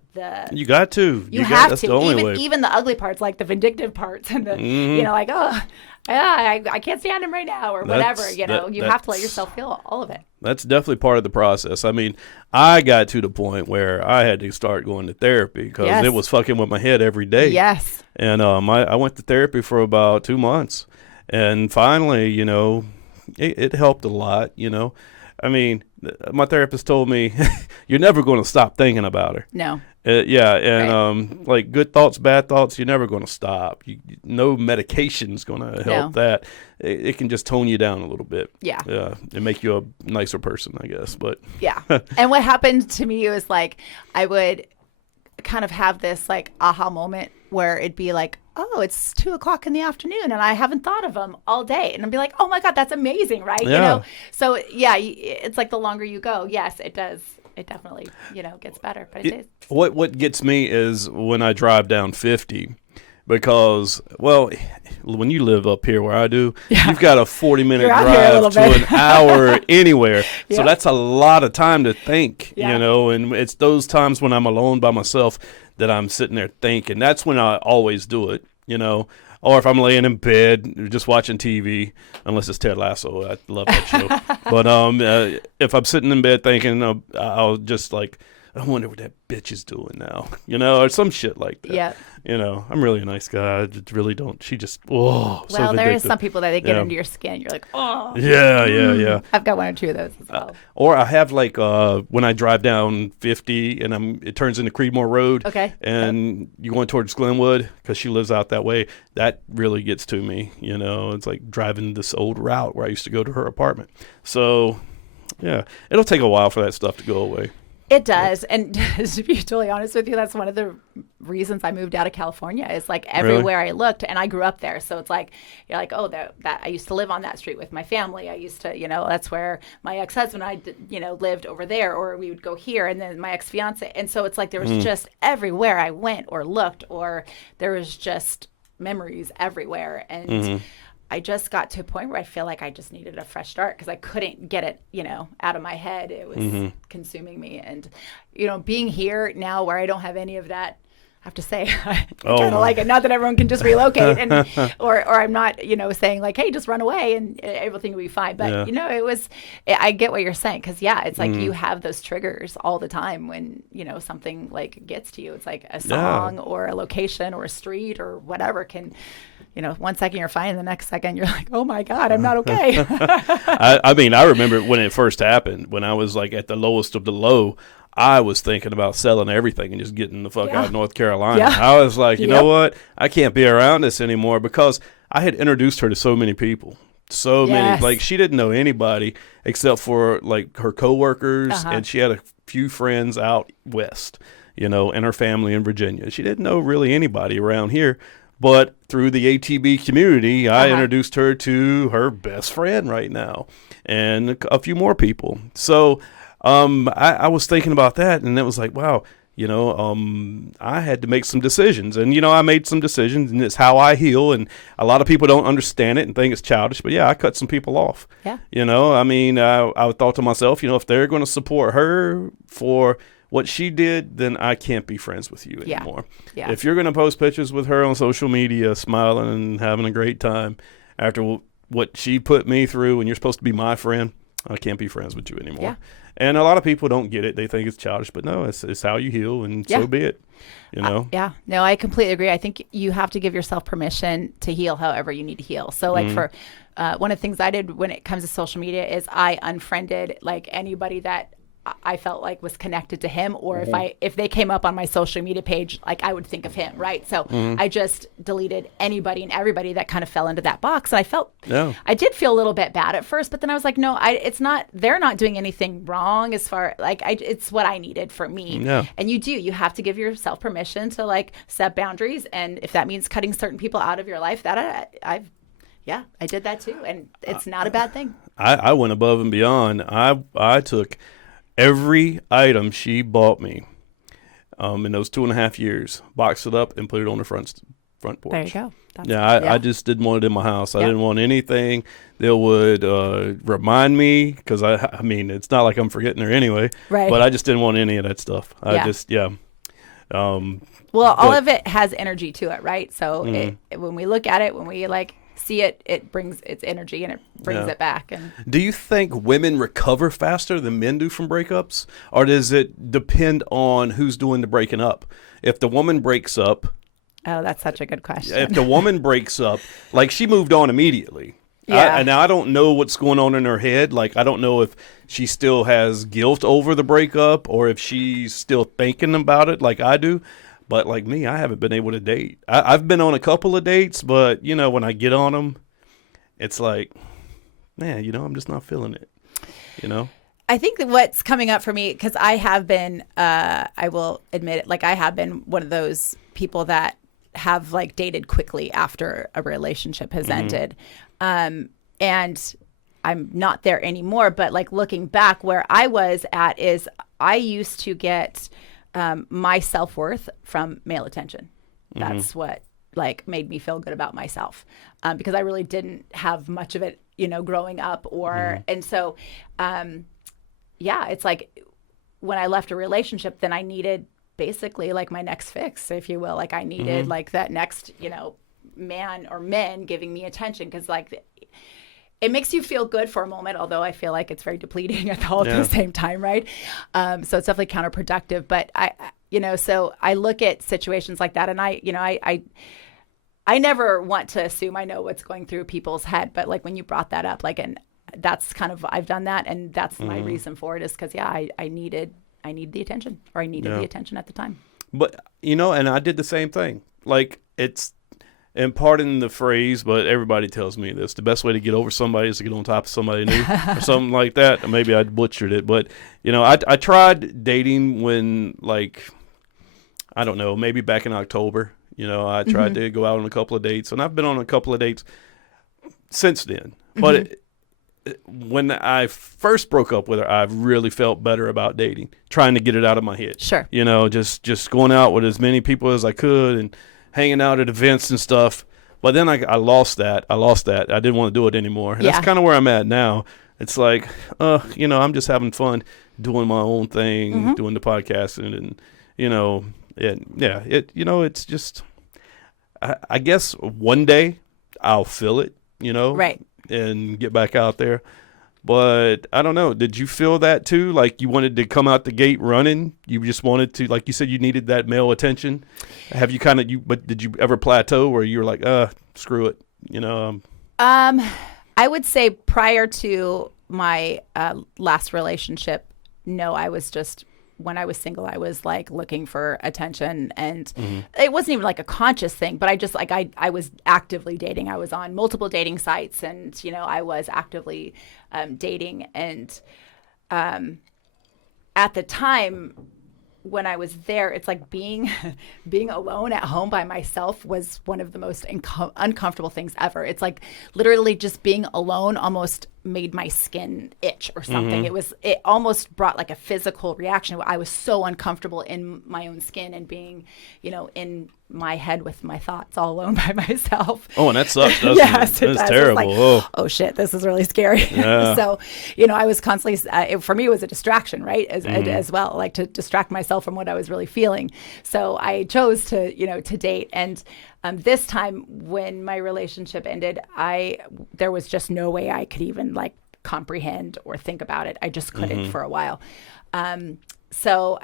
You got to. You have that's to. The only way. Even the ugly parts, like the vindictive parts, and the like, oh, yeah, I can't stand him right now, or whatever. You have to let yourself feel all of it. That's definitely part of the process. I mean, I got to the point where I had to start going to therapy because it was fucking with my head every day. Yes. And I went to therapy for about 2 months, and finally, it helped a lot. I mean, my therapist told me, "You're never going to stop thinking about her." No. Like good thoughts, bad thoughts, you're never going to stop. No medication's going to help that. It can just tone you down a little bit. Yeah. And make you a nicer person, I guess. But yeah. And what happened to me was like I would kind of have this like aha moment where it'd be like, oh, it's 2:00 in the afternoon and I haven't thought of them all day. And I'd be like, oh my God, that's amazing, right? Yeah. So yeah, it's like the longer you go, yes, it does. It definitely, gets better. But it is. What gets me is when I drive down 50, because, well, when you live up here where I do, you've got a 40-minute drive to an hour anywhere. Yep. So that's a lot of time to think, and it's those times when I'm alone by myself that I'm sitting there thinking. That's when I always do it, Or if I'm laying in bed just watching TV, unless it's Ted Lasso, I love that show. But if I'm sitting in bed thinking, I'll just like, I wonder what that bitch is doing now, or some shit like that. Yeah. I'm really a nice guy. I just really don't. She just, well, there is some people that they get into your skin. You're like, oh. Yeah. I've got 1 or 2 of those as well. Or I have like when I drive down 50 and it turns into Creedmoor Road. Okay. And you're going towards Glenwood because she lives out that way. That really gets to me. It's like driving this old route where I used to go to her apartment. So, yeah, it'll take a while for that stuff to go away. It does. And to be totally honest with you, that's one of the reasons I moved out of California. Is like everywhere I looked, and I grew up there. So it's like, you're like, oh, that I used to live on that street with my family. I used to, that's where my ex-husband and I, lived over there, or we would go here, and then my ex-fiance. And so it's like there was just everywhere I went or looked, or there was just memories everywhere. And I just got to a point where I feel like I just needed a fresh start because I couldn't get it, out of my head. It was consuming me. And, being here now where I don't have any of that, I have to say, I kind of like it. Not that everyone can just relocate and, or I'm not, saying like, hey, just run away and everything will be fine. But, I get what you're saying. Cause it's like you have those triggers all the time when, something like gets to you. It's like a song or a location or a street or whatever can, 1 second you're fine, the next second you're like, oh my God, I'm not okay. I mean, I remember when it first happened, when I was like at the lowest of the low, I was thinking about selling everything and just getting the fuck out of North Carolina. Yeah. I was like, you know what? I can't be around this anymore because I had introduced her to so many people. So many, like she didn't know anybody except for like her coworkers, and she had a few friends out west, and her family in Virginia. She didn't know really anybody around here. But through the ATB community, I introduced her to her best friend right now and a few more people. So I was thinking about that, and it was like, wow, I had to make some decisions. And, I made some decisions, and it's how I heal. And a lot of people don't understand it and think it's childish. But, yeah, I cut some people off. Yeah. I thought to myself, if they're going to support her for what she did, then I can't be friends with you anymore. Yeah. If you're going to post pictures with her on social media, smiling and having a great time after what she put me through, and you're supposed to be my friend, I can't be friends with you anymore. Yeah. And a lot of people don't get it. They think it's childish, but no, it's how you heal, and so be it. Yeah. No, I completely agree. I think you have to give yourself permission to heal however you need to heal. So like for one of the things I did when it comes to social media is I unfriended like anybody that I felt like was connected to him, or if they came up on my social media page, like I would think of him, right? So I just deleted anybody and everybody that kind of fell into that box. And I did feel a little bit bad at first, but then I was like, no, they're not doing anything wrong as far like it's what I needed for me. Yeah. And you have to give yourself permission to like set boundaries, and if that means cutting certain people out of your life, that I did that too, and it's not a bad thing. I went above and beyond. I took every item she bought me in those 2.5 years, boxed it up and put it on the front front porch. There you go. I just didn't want it in my house. I didn't want anything that would remind me, because I mean, it's not like I'm forgetting her anyway. Right. But I just didn't want any of that stuff. Well, all of it has energy to it, right? So when we look at it, when we like see it, it brings its energy and it brings it back. And do you think women recover faster than men do from breakups, or does it depend on who's doing the breaking up? If the woman breaks up, oh, that's such a good question. If the woman breaks up, like she moved on immediately. Yeah. Now I don't know what's going on in her head. Like, I don't know if she still has guilt over the breakup or if she's still thinking about it like I do. But like me, I haven't been able to date. I've been on a couple of dates, but, you know, when I get on them, it's like, man, you know, I'm just not feeling it, you know? I think that what's coming up for me, because I have been, I will admit it, like I have been one of those people that have like dated quickly after a relationship has ended. And I'm not there anymore, but like looking back, where I was at is I used to get my self-worth from male attention. That's what like made me feel good about myself, because I really didn't have much of it, you know, growing up and so, it's like when I left a relationship, then I needed basically like my next fix, if you will. Like I needed like that next, you know, man or men giving me attention, because like it makes you feel good for a moment, although I feel like it's very depleting at the same time, right? So it's definitely counterproductive. But so I look at situations like that, and I never want to assume I know what's going through people's head, but like when you brought that up, like, and that's kind of, I've done that, and that's my reason for it, is because I need the attention, or I needed the attention at the time. But, you know, and I did the same thing. Like, it's, and pardon the phrase, but everybody tells me this: the best way to get over somebody is to get on top of somebody new, or something like that. Maybe I butchered it, but, you know, I tried dating when, like, I don't know, maybe back in October. You know, I tried to go out on a couple of dates, and I've been on a couple of dates since then. But when I first broke up with her, I really felt better about dating, trying to get it out of my head. Sure. You know, just going out with as many people as I could and hanging out at events and stuff. But then I lost that. I didn't want to do it anymore. And that's kind of where I'm at now. It's like, you know, I'm just having fun doing my own thing, doing the podcasting, and, you know, it's just, I guess one day I'll feel it, you know, right, and get back out there. But I don't know. Did you feel that too? Like you wanted to come out the gate running? You just wanted to, like you said, you needed that male attention. Have you but did you ever plateau where you were like, screw it, you know? I would say prior to my last relationship, no, I was just, when I was single, I was like looking for attention, and it wasn't even like a conscious thing, but I just like, I was actively dating. I was on multiple dating sites, and, you know, I was actively dating. And at the time when I was there, it's like being alone at home by myself was one of the most uncomfortable things ever. It's like literally just being alone almost made my skin itch or something. It almost brought like a physical reaction. I was so uncomfortable in my own skin and being, you know, in my head with my thoughts all alone by myself. Oh, and that sucks, doesn't yes, it? That's terrible. Like, oh shit, this is really scary. Yeah. So, you know, I was constantly, for me, it was a distraction, right? As well, like to distract myself from what I was really feeling. So I chose to, you know, to date. And this time when my relationship ended, there was just no way I could even like comprehend or think about it. I just couldn't for a while. So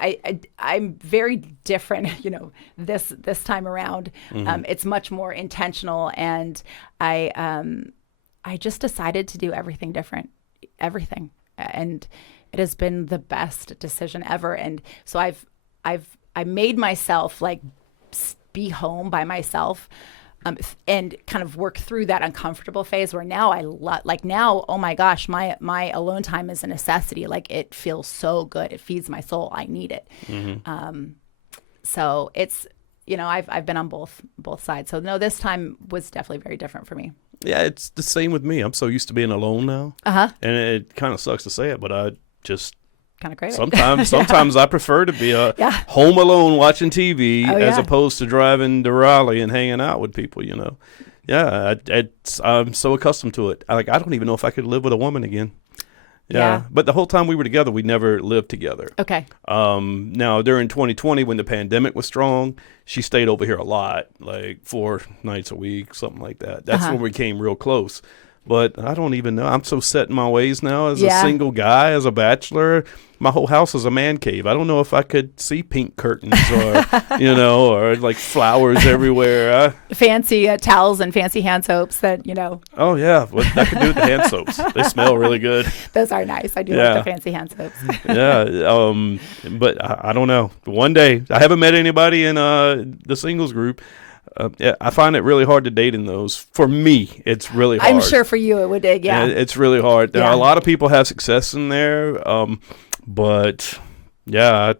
I'm very different, you know, this time around. It's much more intentional, and I just decided to do everything different, and it has been the best decision ever. And so I made myself like be home by myself, and kind of work through that uncomfortable phase where now now, oh my gosh, my alone time is a necessity. Like it feels so good. It feeds my soul. I need it. So it's, you know, I've been on both sides. So no, this time was definitely very different for me. Yeah, it's the same with me. I'm so used to being alone now. And it kind of sucks to say it, but I just kind of crazy. Sometimes I prefer to be Yeah. home alone watching TV Oh, as yeah. opposed to driving to Raleigh and hanging out with people. Yeah, I'm so accustomed to it. I don't even know if I could live with a woman again. Yeah. But the whole time we were together, we never lived together. Okay. Now, during 2020, when the pandemic was strong, she stayed over here a lot, like 4 nights a week, something like that. That's when we came real close. But I don't even know. I'm so set in my ways now as a single guy, as a bachelor. My whole house is a man cave. I don't know if I could see pink curtains or, or like flowers everywhere. Fancy towels and fancy hand soaps that, Oh, yeah. Well, I could do with the hand soaps. They smell really good. Those are nice. I do like the fancy hand soaps. Yeah. But I don't know. One day, I haven't met anybody in the singles group. I find it really hard to date in those. For me, it's really hard. I'm sure for you it would, yeah. It's really hard. Yeah. A lot of people have success in there, but yeah,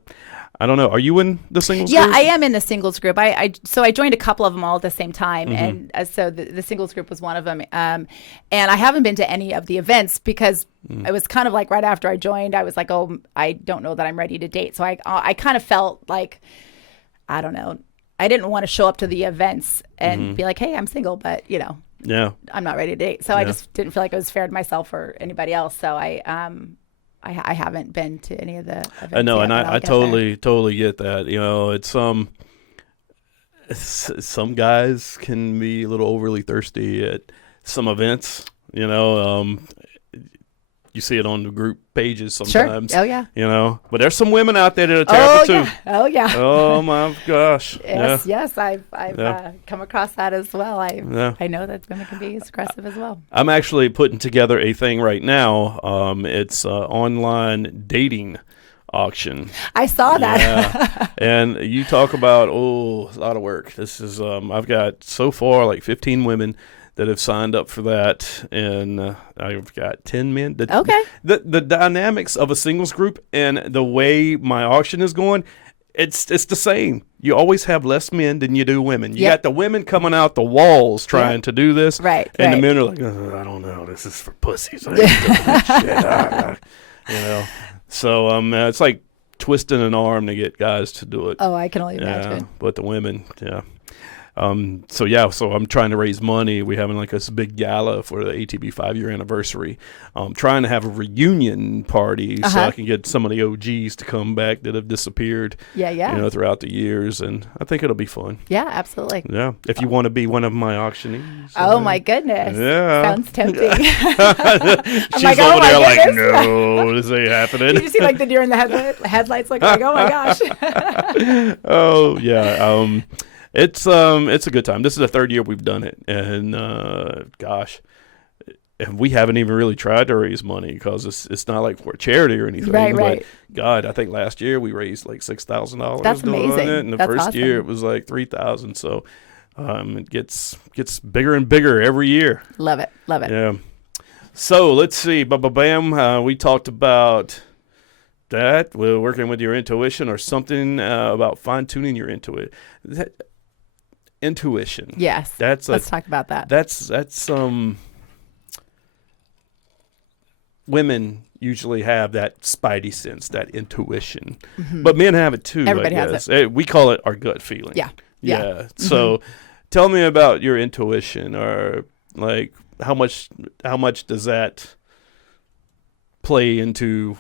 I don't know. Are you in the singles group? Yeah, I am in the singles group. So I joined a couple of them all at the same time, and so the singles group was one of them. And I haven't been to any of the events because it was kind of like right after I joined, I was like, oh, I don't know that I'm ready to date. So I kind of felt like, I don't know, I didn't want to show up to the events and be like, hey, I'm single, but yeah, I'm not ready to date. So I just didn't feel like it was fair to myself or anybody else. So I haven't been to any of the events. I know, yet, and I totally get that. It's some guys can be a little overly thirsty at some events. You see it on the group pages sometimes. Sure. Oh, yeah. But there's some women out there that are terrible too. Oh, yeah. Oh, my gosh. Yes. I've come across that as well. I know that women can be aggressive as well. I'm actually putting together a thing right now. It's online dating auction. I saw that. Yeah. And you talk about, a lot of work. This is, I've got so far like 15 women that have signed up for that, and I've got 10 men. Okay. The dynamics of a singles group and the way my auction is going, it's the same. You always have less men than you do women. You got the women coming out the walls trying to do this, right? And the men are like, I don't know, this is for pussies. I ain't doing that shit. So it's like twisting an arm to get guys to do it. Oh, I can only imagine. But the women, So I'm trying to raise money. We're having like this big gala for the ATB 5-year anniversary. Trying to have a reunion party so I can get some of the OGs to come back that have disappeared. Yeah. Throughout the years, and I think it'll be fun. Yeah, absolutely. Yeah, if you want to be one of my auctionees. Oh my goodness. Yeah. Sounds tempting. She's like, over there like, goodness. no, this ain't happening. You just see like the deer in the headlights, like, oh my gosh. Oh yeah. It's a good time. This is the 3rd year we've done it, and and we haven't even really tried to raise money because it's not like for charity or anything. Right. But God, I think last year we raised like $6,000. That's amazing. And the That's first year it was like $3,000. So it gets bigger and bigger every year. Love it. Yeah. So let's see. Bam. We talked about that. We're working with your intuition or something about fine tuning your intuition. Yes. Let's talk about that. That's women usually have that spidey sense, that intuition, but men have it too. Everybody has it. We call it our gut feeling. Yeah. So, tell me about your intuition, or like how much does that play into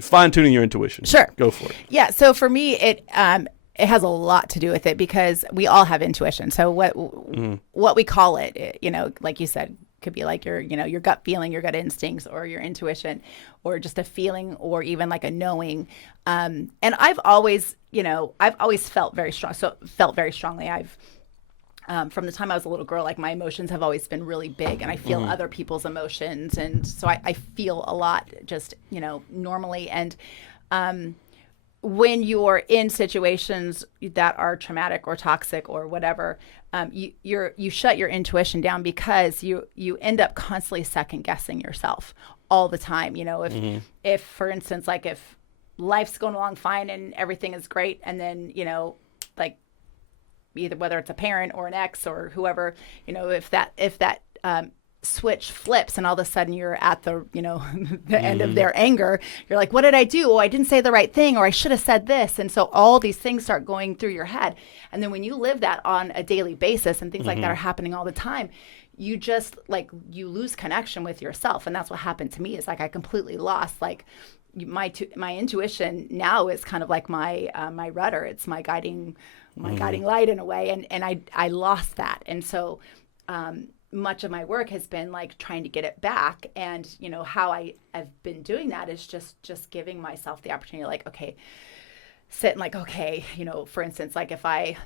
fine tuning your intuition? Sure. Go for it. Yeah. So for me, it has a lot to do with it because we all have intuition. So what we call it, like you said, could be like your gut feeling, your gut instincts, or your intuition, or just a feeling, or even like a knowing. And I've always felt very strong. So felt very strongly. I've from the time I was a little girl, like my emotions have always been really big, and I feel other people's emotions, and so I feel a lot just normally. And when you're in situations that are traumatic or toxic or whatever, you shut your intuition down because you end up constantly second guessing yourself all the time. If for instance, like if life's going along fine and everything is great, and then like either whether it's a parent or an ex or whoever, if that switch flips and all of a sudden you're at the, the end of their anger. You're like, what did I do? Oh, I didn't say the right thing, or I should have said this. And so all these things start going through your head. And then when you live that on a daily basis and things like that are happening all the time, you just you lose connection with yourself. And that's what happened to me, is I completely lost my intuition now is kind of like my rudder. It's my guiding light in a way. And I lost that. And so, much of my work has been trying to get it back. And, how I've been doing that is just giving myself the opportunity, okay, sit and okay, for instance, if I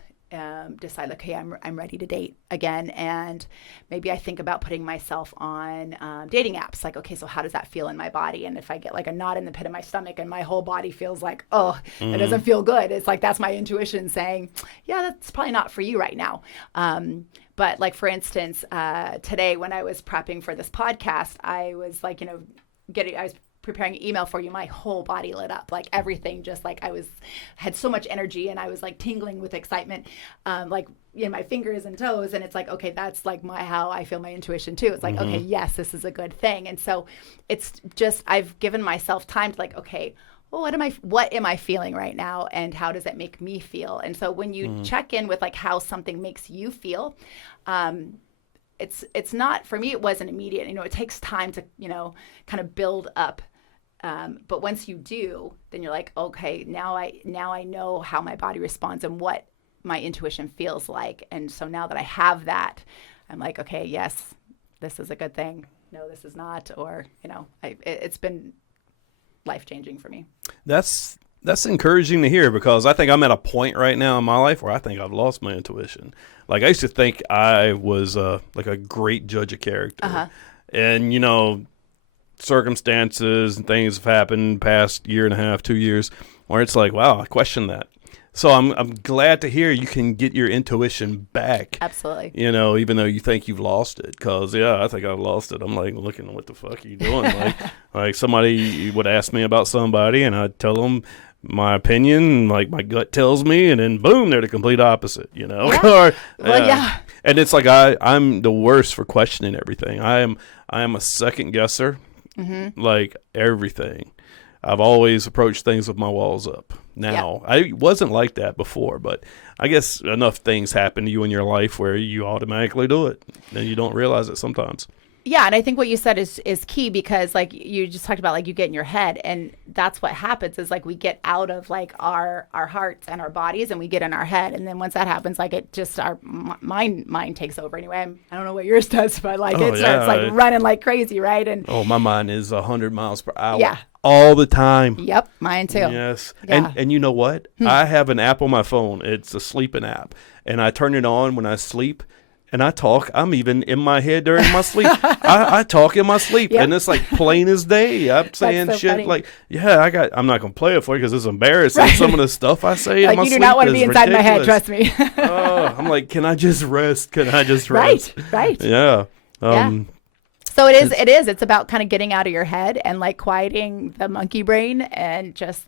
decide, okay, I'm ready to date again. And maybe I think about putting myself on dating apps. Okay, so how does that feel in my body? And if I get a knot in the pit of my stomach and my whole body feels it doesn't feel good. It's that's my intuition saying, yeah, that's probably not for you right now. But for instance, today when I was prepping for this podcast, I was I was preparing an email for you. My whole body lit up, everything, just had so much energy, and I was tingling with excitement, my fingers and toes. And it's okay, that's how I feel my intuition too. It's okay, yes, this is a good thing. And so it's just, I've given myself time to okay, well, what am I feeling right now, and how does it make me feel? And so when you check in with how something makes you feel, it's not, for me, it wasn't immediate. It takes time to, kind of build up. But once you do, then you're okay, now I know how my body responds and what my intuition feels like. And so now that I have that, I'm okay, yes, this is a good thing. No, this is not. Or, it's been life-changing for me. That's encouraging to hear, because I think I'm at a point right now in my life where I think I've lost my intuition. I used to think I was a great judge of character. And, circumstances and things have happened past year and a half, 2 years, where it's wow, I question that. So I'm glad to hear you can get your intuition back. Absolutely. Even though you think you've lost it, because I think I've lost it. I'm looking, what the fuck are you doing? Somebody would ask me about somebody, and I'd tell them my opinion, my gut tells me, and then boom, they're the complete opposite. Yeah. Yeah. And it's I'm the worst for questioning everything. I am a second guesser. Everything. I've always approached things with my walls up. Now, I wasn't like that before, but I guess enough things happen to you in your life where you automatically do it, and you don't realize it sometimes. Yeah, and I think what you said is key, because you just talked about you get in your head, and that's what happens is we get out of our hearts and our bodies, and we get in our head, and then once that happens, it just our mind takes over anyway. I don't know what yours does, but it starts running like crazy, right? And my mind is 100 miles per hour. Yeah. All the time. Yep, mine too. Yes. Yeah. And you know what? I have an app on my phone. It's a sleeping app, and I turn it on when I sleep. And I talk. I'm even in my head during my sleep. I talk in my sleep, and it's plain as day. I'm saying so shit funny. I'm not gonna play it for you because it's embarrassing. Right. Some of the stuff I say in my sleep is ridiculous. You do not want to be inside my head. Trust me. I'm can I just rest? Can I just rest? Right. Yeah. So it is. It's about kind of getting out of your head and quieting the monkey brain, and just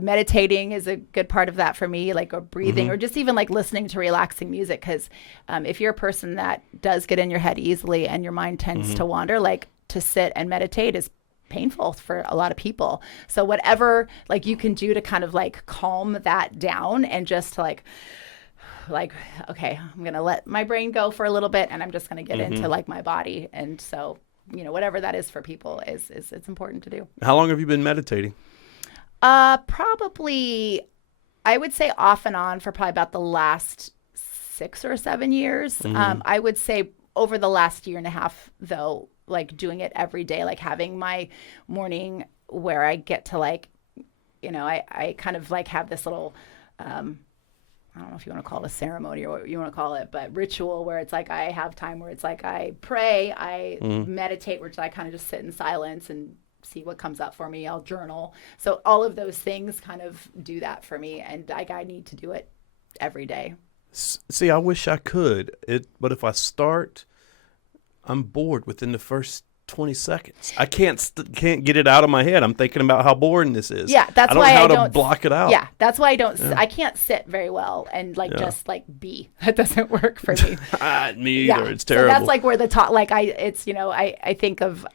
meditating is a good part of that for me, or breathing, or just even listening to relaxing music. Because if you're a person that does get in your head easily and your mind tends to wander, to sit and meditate is painful for a lot of people. So whatever you can do to kind of calm that down, and just to okay, I'm gonna let my brain go for a little bit, and I'm just gonna get into my body. And so whatever that is for people is it's important to do. How long have you been meditating? Probably, I would say off and on for probably about the last 6 or 7 years. I would say over the last year and a half, though, doing it every day, having my morning where I get to I kind of have this little, I don't know if you want to call it a ceremony or what you want to call it, but ritual, where it's I have time where it's I pray, I meditate, which I kind of just sit in silence and see what comes up for me. I'll journal. So all of those things kind of do that for me, and I need to do it every day. See, I wish I could, but if I start, I'm bored within the first 20 seconds. I can't get it out of my head. I'm thinking about how boring this is. Yeah, that's I don't why know how I to don't block it out. Yeah, that's why I can't sit very well and like just like be. That doesn't work for me. Me either. It's terrible. So that's like where the talk. Like I think of.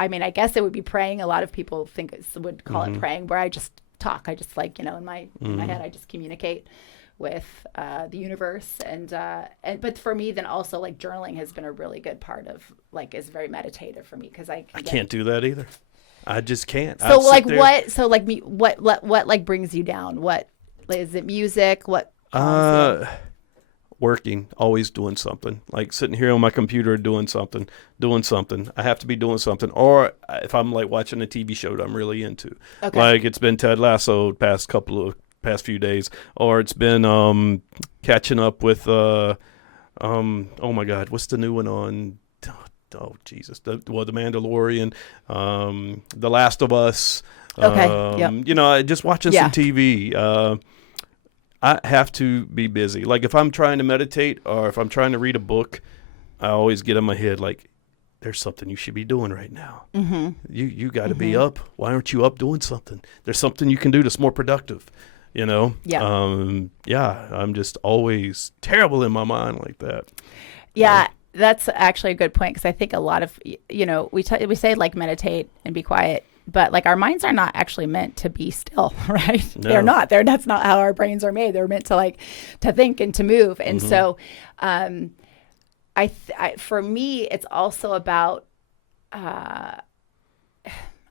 I mean, I guess it would be praying. A lot of people would call it praying, where I just talk. I just like in my head, I just communicate with the universe, but for me, then also like journaling has been a really good part of like is very meditative for me because I can't do that either. I just can't. So like what? So like me, what like brings you down? What is it? Music? What? Working, always doing something, like sitting here on my computer doing something. I have to be doing something. Or if I'm like watching a TV show that I'm really into, like it's been Ted Lasso past few days, or it's been catching up with oh my God, what's the new one on? Oh Jesus, the Mandalorian, The Last of Us. Just watching some TV. I have to be busy. Like if I'm trying to meditate or if I'm trying to read a book, I always get in my head like, there's something you should be doing right now. Mm-hmm. You got to be up. Why aren't you up doing something? There's something you can do that's more productive. Yeah. I'm just always terrible in my mind like that. Yeah. That's actually a good point because I think a lot of, we say like meditate and be quiet. But like our minds are not actually meant to be still, right? No. They're not. That's not how our brains are made. They're meant to to think and to move. And so, for me, it's also about, I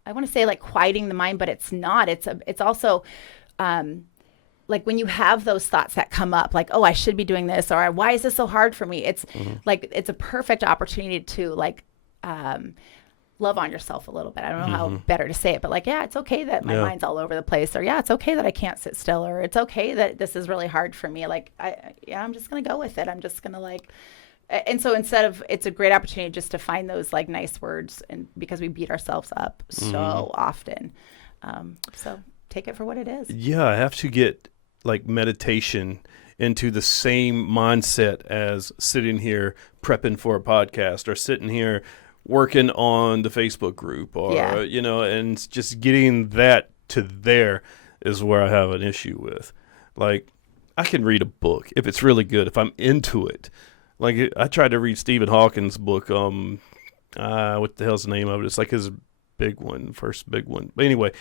want to say like quieting the mind, but it's not. It's also, like when you have those thoughts that come up, like, oh, I should be doing this, or why is this so hard for me? It's like it's a perfect opportunity to love on yourself a little bit. I don't know how better to say it, but like, yeah, it's okay that my mind's all over the place, or yeah, it's okay that I can't sit still, or it's okay that this is really hard for me. Like, I'm just going to go with it. I'm just going to and so it's a great opportunity just to find those like nice words, and because we beat ourselves up so often. So take it for what it is. Yeah. I have to get like meditation into the same mindset as sitting here prepping for a podcast or sitting here working on the Facebook group or, and just getting that to there is where I have an issue with. Like, I can read a book if it's really good, if I'm into it. Like, I tried to read Stephen Hawking's book. What the hell's the name of it? It's like his first big one. But anyway,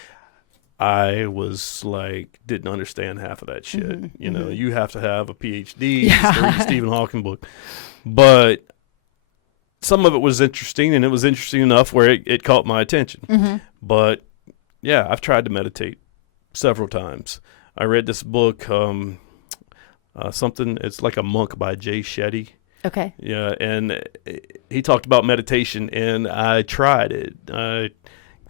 I was like, didn't understand half of that shit. You have to have a PhD to read a Stephen Hawking book. But some of it was interesting, and it was interesting enough where it caught my attention. But yeah, I've tried to meditate several times. I read this book, it's like a monk by Jay Shetty. Okay. Yeah, and he talked about meditation, and I tried it. I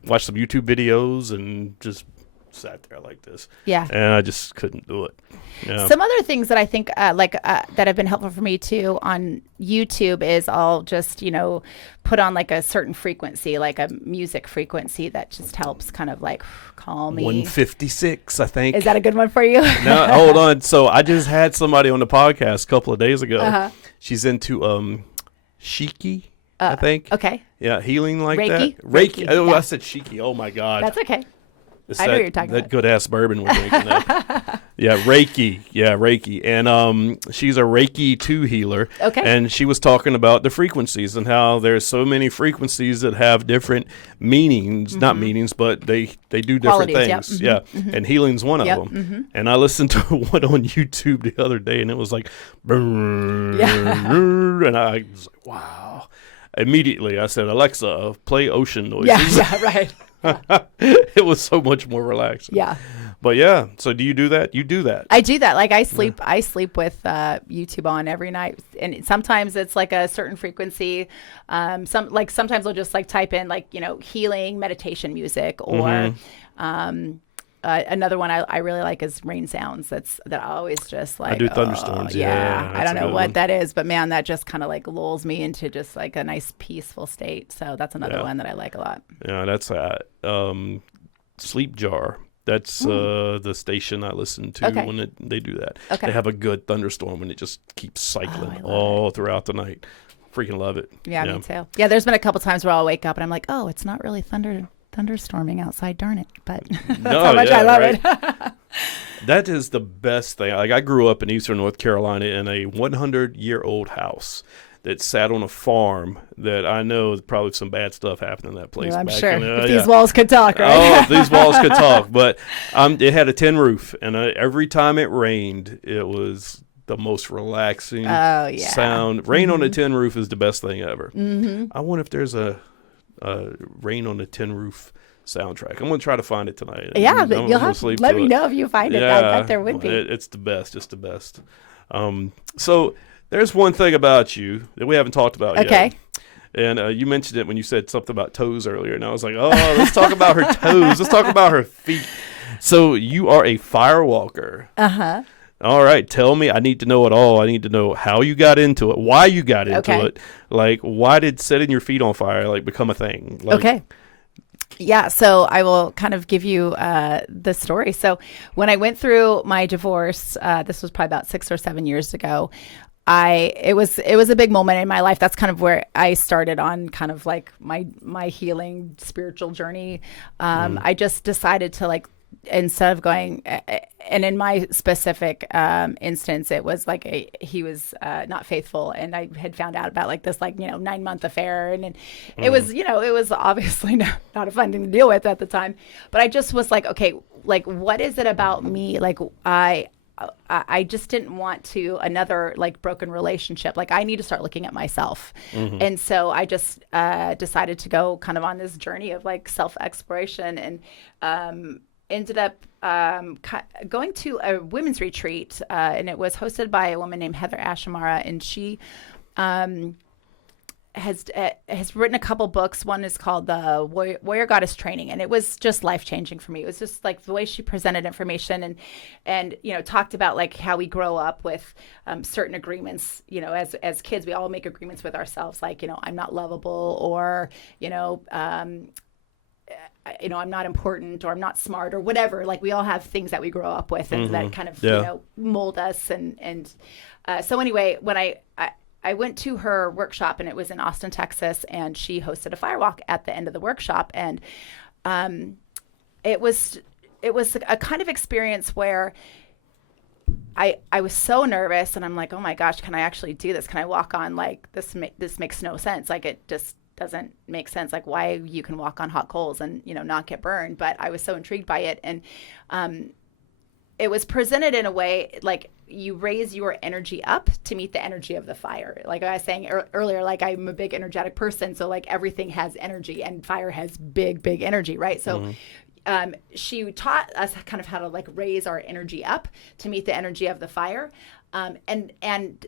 watched some YouTube videos and just sat there like this. Yeah. And I just couldn't do it. Yeah. Some other things that I think that have been helpful for me too on YouTube is I'll just, put on like a certain frequency, like a music frequency that just helps kind of like calm me. 156, I think. Is that a good one for you? No, hold on. So I just had somebody on the podcast a couple of days ago. She's into Shiki, I think. Okay. Yeah, healing like Reiki? that. Reiki. Oh, yeah. I said Shiki. Oh my God. That's okay. I know what you're talking about. That good ass bourbon we're drinking. Yeah, Reiki. Yeah, Reiki. And she's a Reiki 2 healer. Okay. And she was talking about the frequencies and how there's so many frequencies that have different meanings, not meanings, but they do different things. Yep. Yeah. And healing's one of them. And I listened to one on YouTube the other day, and it was like, and I was like, wow. Immediately I said, Alexa, play ocean noises. Yeah, right. It was so much more relaxing. Yeah. But yeah, so do you do that? You do that. I do that. Like I sleep with YouTube on every night, and sometimes it's like a certain frequency. Sometimes I'll just like type in like, healing meditation music, or another one I really like is rain sounds. That I always just like. I do thunderstorms. Yeah. I don't know what that is, but man, that just kind of like lulls me into just like a nice peaceful state. So that's another one that I like a lot. Yeah, that's Sleep Jar. That's the station I listen to when they do that. Okay. They have a good thunderstorm and it just keeps cycling all throughout the night. freaking love it. Yeah, me too. Yeah, there's been a couple times where I'll wake up and I'm like, oh, it's not really thunderstorming outside, darn it. But that's how much I love it. That is the best thing. Like, I grew up in eastern North Carolina in a 100-year-old house that sat on a farm that I know probably some bad stuff happened in that place. I'm sure. If these walls could talk, right? Oh, if these walls could talk. But it had a tin roof, and every time it rained, it was the most relaxing sound. Rain on a tin roof is the best thing ever. I wonder if there's a Rain on a Tin Roof soundtrack. I'm going to try to find it tonight. Yeah, you'll have to let me know if you find it. I bet there would be. It's the best. It's the best. So there's one thing about you that we haven't talked about yet. And you mentioned it when you said something about toes earlier. And I was like, oh, let's talk about her toes. Let's talk about her feet. So you are a firewalker. Uh-huh. All right. Tell me. I need to know it all. I need to know how you got into it, why you got into it. Like, why did setting your feet on fire, become a thing? Yeah, so I will kind of give you the story. So when I went through my divorce, this was probably about 6 or 7 years ago, it was a big moment in my life. That's kind of where I started on kind of like my healing spiritual journey. I just decided to instead of going, and in my specific instance, it was like he was not faithful, and I had found out about this 9-month affair, and it was it was obviously not a fun thing to deal with at the time. But I just was like, okay, what is it about me? I just didn't want to another broken relationship. I need to start looking at myself. And so I just decided to go kind of on this journey of self-exploration, and ended up going to a women's retreat, and it was hosted by a woman named Heather Ashamara, and she has written a couple books. One is called the Warrior Goddess Training, and it was just life-changing for me. It was just the way she presented information and talked about how we grow up with certain agreements. As kids, we all make agreements with ourselves, I'm not lovable, or I'm not important, or I'm not smart, or whatever. We all have things that we grow up with, and that kind of mold us. And so anyway, when I went to her workshop, and it was in Austin, Texas, and she hosted a firewalk at the end of the workshop. And it was a kind of experience where I was so nervous, and I'm like, oh my gosh, can I actually do this? Can I walk on this? This makes no sense. It just doesn't make sense. Why you can walk on hot coals and not get burned. But I was so intrigued by it, and it was presented in a way you raise your energy up to meet the energy of the fire. Like I was saying earlier, I'm a big energetic person, so everything has energy, and fire has big energy, right? So she taught us kind of how to raise our energy up to meet the energy of the fire. And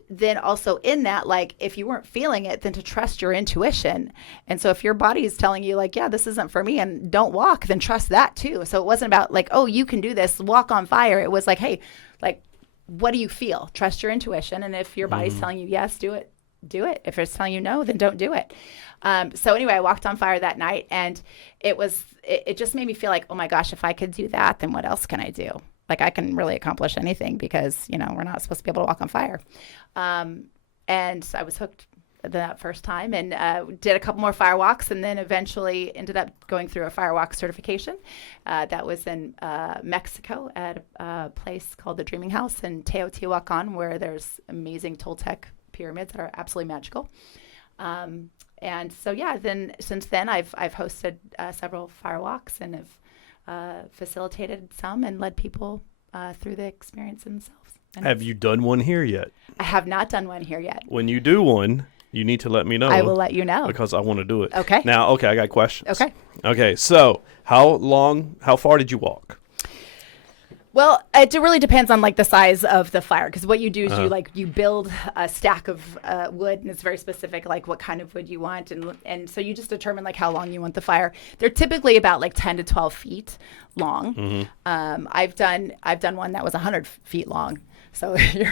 then also in that, if you weren't feeling it, then to trust your intuition. And so if your body is telling you yeah, this isn't for me, and don't walk, then trust that too. So it wasn't about oh, you can do this, walk on fire. It was hey, what do you feel? Trust your intuition. And if your body's telling you yes, do it. If it's telling you no, then don't do it. So anyway, I walked on fire that night, and it just made me feel oh my gosh, if I could do that, then what else can I do? I can really accomplish anything, because, we're not supposed to be able to walk on fire. And I was hooked that first time, and did a couple more firewalks, and then eventually ended up going through a firewalk certification. That was in Mexico at a place called the Dreaming House in Teotihuacan, where there's amazing Toltec pyramids that are absolutely magical. And so, then since then, I've hosted several firewalks, and have facilitated some and led people through the experience themselves. And have you done one here yet? I have not done one here yet. When you do one, you need to let me know. I will let you know. Because I want to do it. Okay. Now, I got questions. Okay. So how far did you walk? Well, it really depends on the size of the fire, because what you do is you build a stack of wood, and it's very specific, what kind of wood you want, and so you just determine how long you want the fire. They're typically about 10 to 12 feet long. I've done one that was 100 feet long. So you're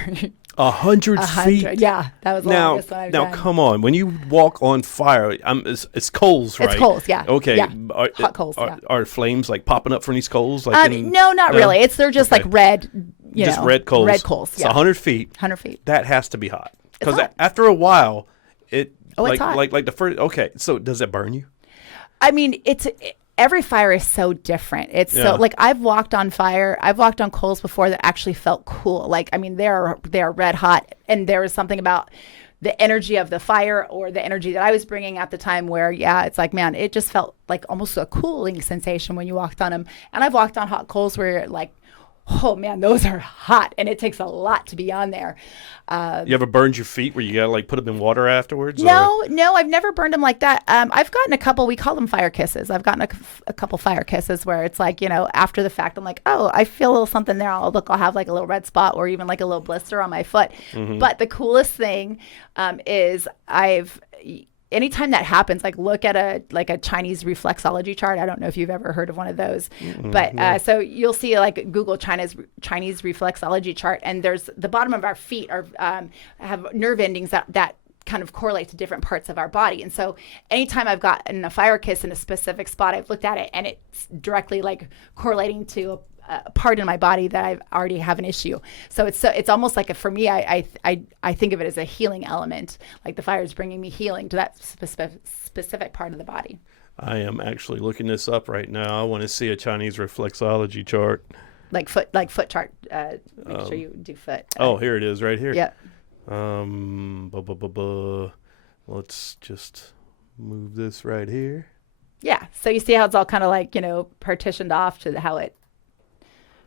100 feet. Yeah, that was the longest one I've done. Now, come on. When you walk on fire, it's coals, right? It's coals, yeah. Okay. Yeah. Hot coals, Are flames popping up from these coals? No, not really. They're just red, just red coals. Red coals, yeah. So 100 feet. 100 feet. That has to be hot. Because after a while, Oh, it's hot. Like the first. Okay, so does it burn you? I mean, every fire is so different. It's so like I've walked on fire. I've walked on coals before that actually felt cool. Like, I mean, they are red hot, and there was something about the energy of the fire or the energy that I was bringing at the time where, it's like, man, it just felt like almost a cooling sensation when you walked on them. And I've walked on hot coals where you're like, oh man, those are hot, and it takes a lot to be on there. You ever burned your feet where you gotta like put them in water afterwards? No, I've never burned them like that. I've gotten a couple. We call them fire kisses. I've gotten a couple fire kisses where it's like, after the fact, I'm like, oh, I feel a little something there. I'll have like a little red spot or even like a little blister on my foot. But the coolest thing is anytime that happens, like look at a Chinese reflexology chart. I don't know if you've ever heard of one of those, but so you'll see like Google Chinese reflexology chart, and there's the bottom of our feet have nerve endings that kind of correlate to different parts of our body. And so anytime I've gotten a fire kiss in a specific spot, I've looked at it and it's directly like correlating to a part in my body that I already have an issue. So it's almost like for me, I think of it as a healing element. Like the fire is bringing me healing to that specific part of the body. I am actually looking this up right now. I want to see a Chinese reflexology chart. Like foot chart. Make sure you do foot. Here it is right here. Yeah. Let's just move this right here. Yeah. So you see how it's all kind of like, partitioned off to how it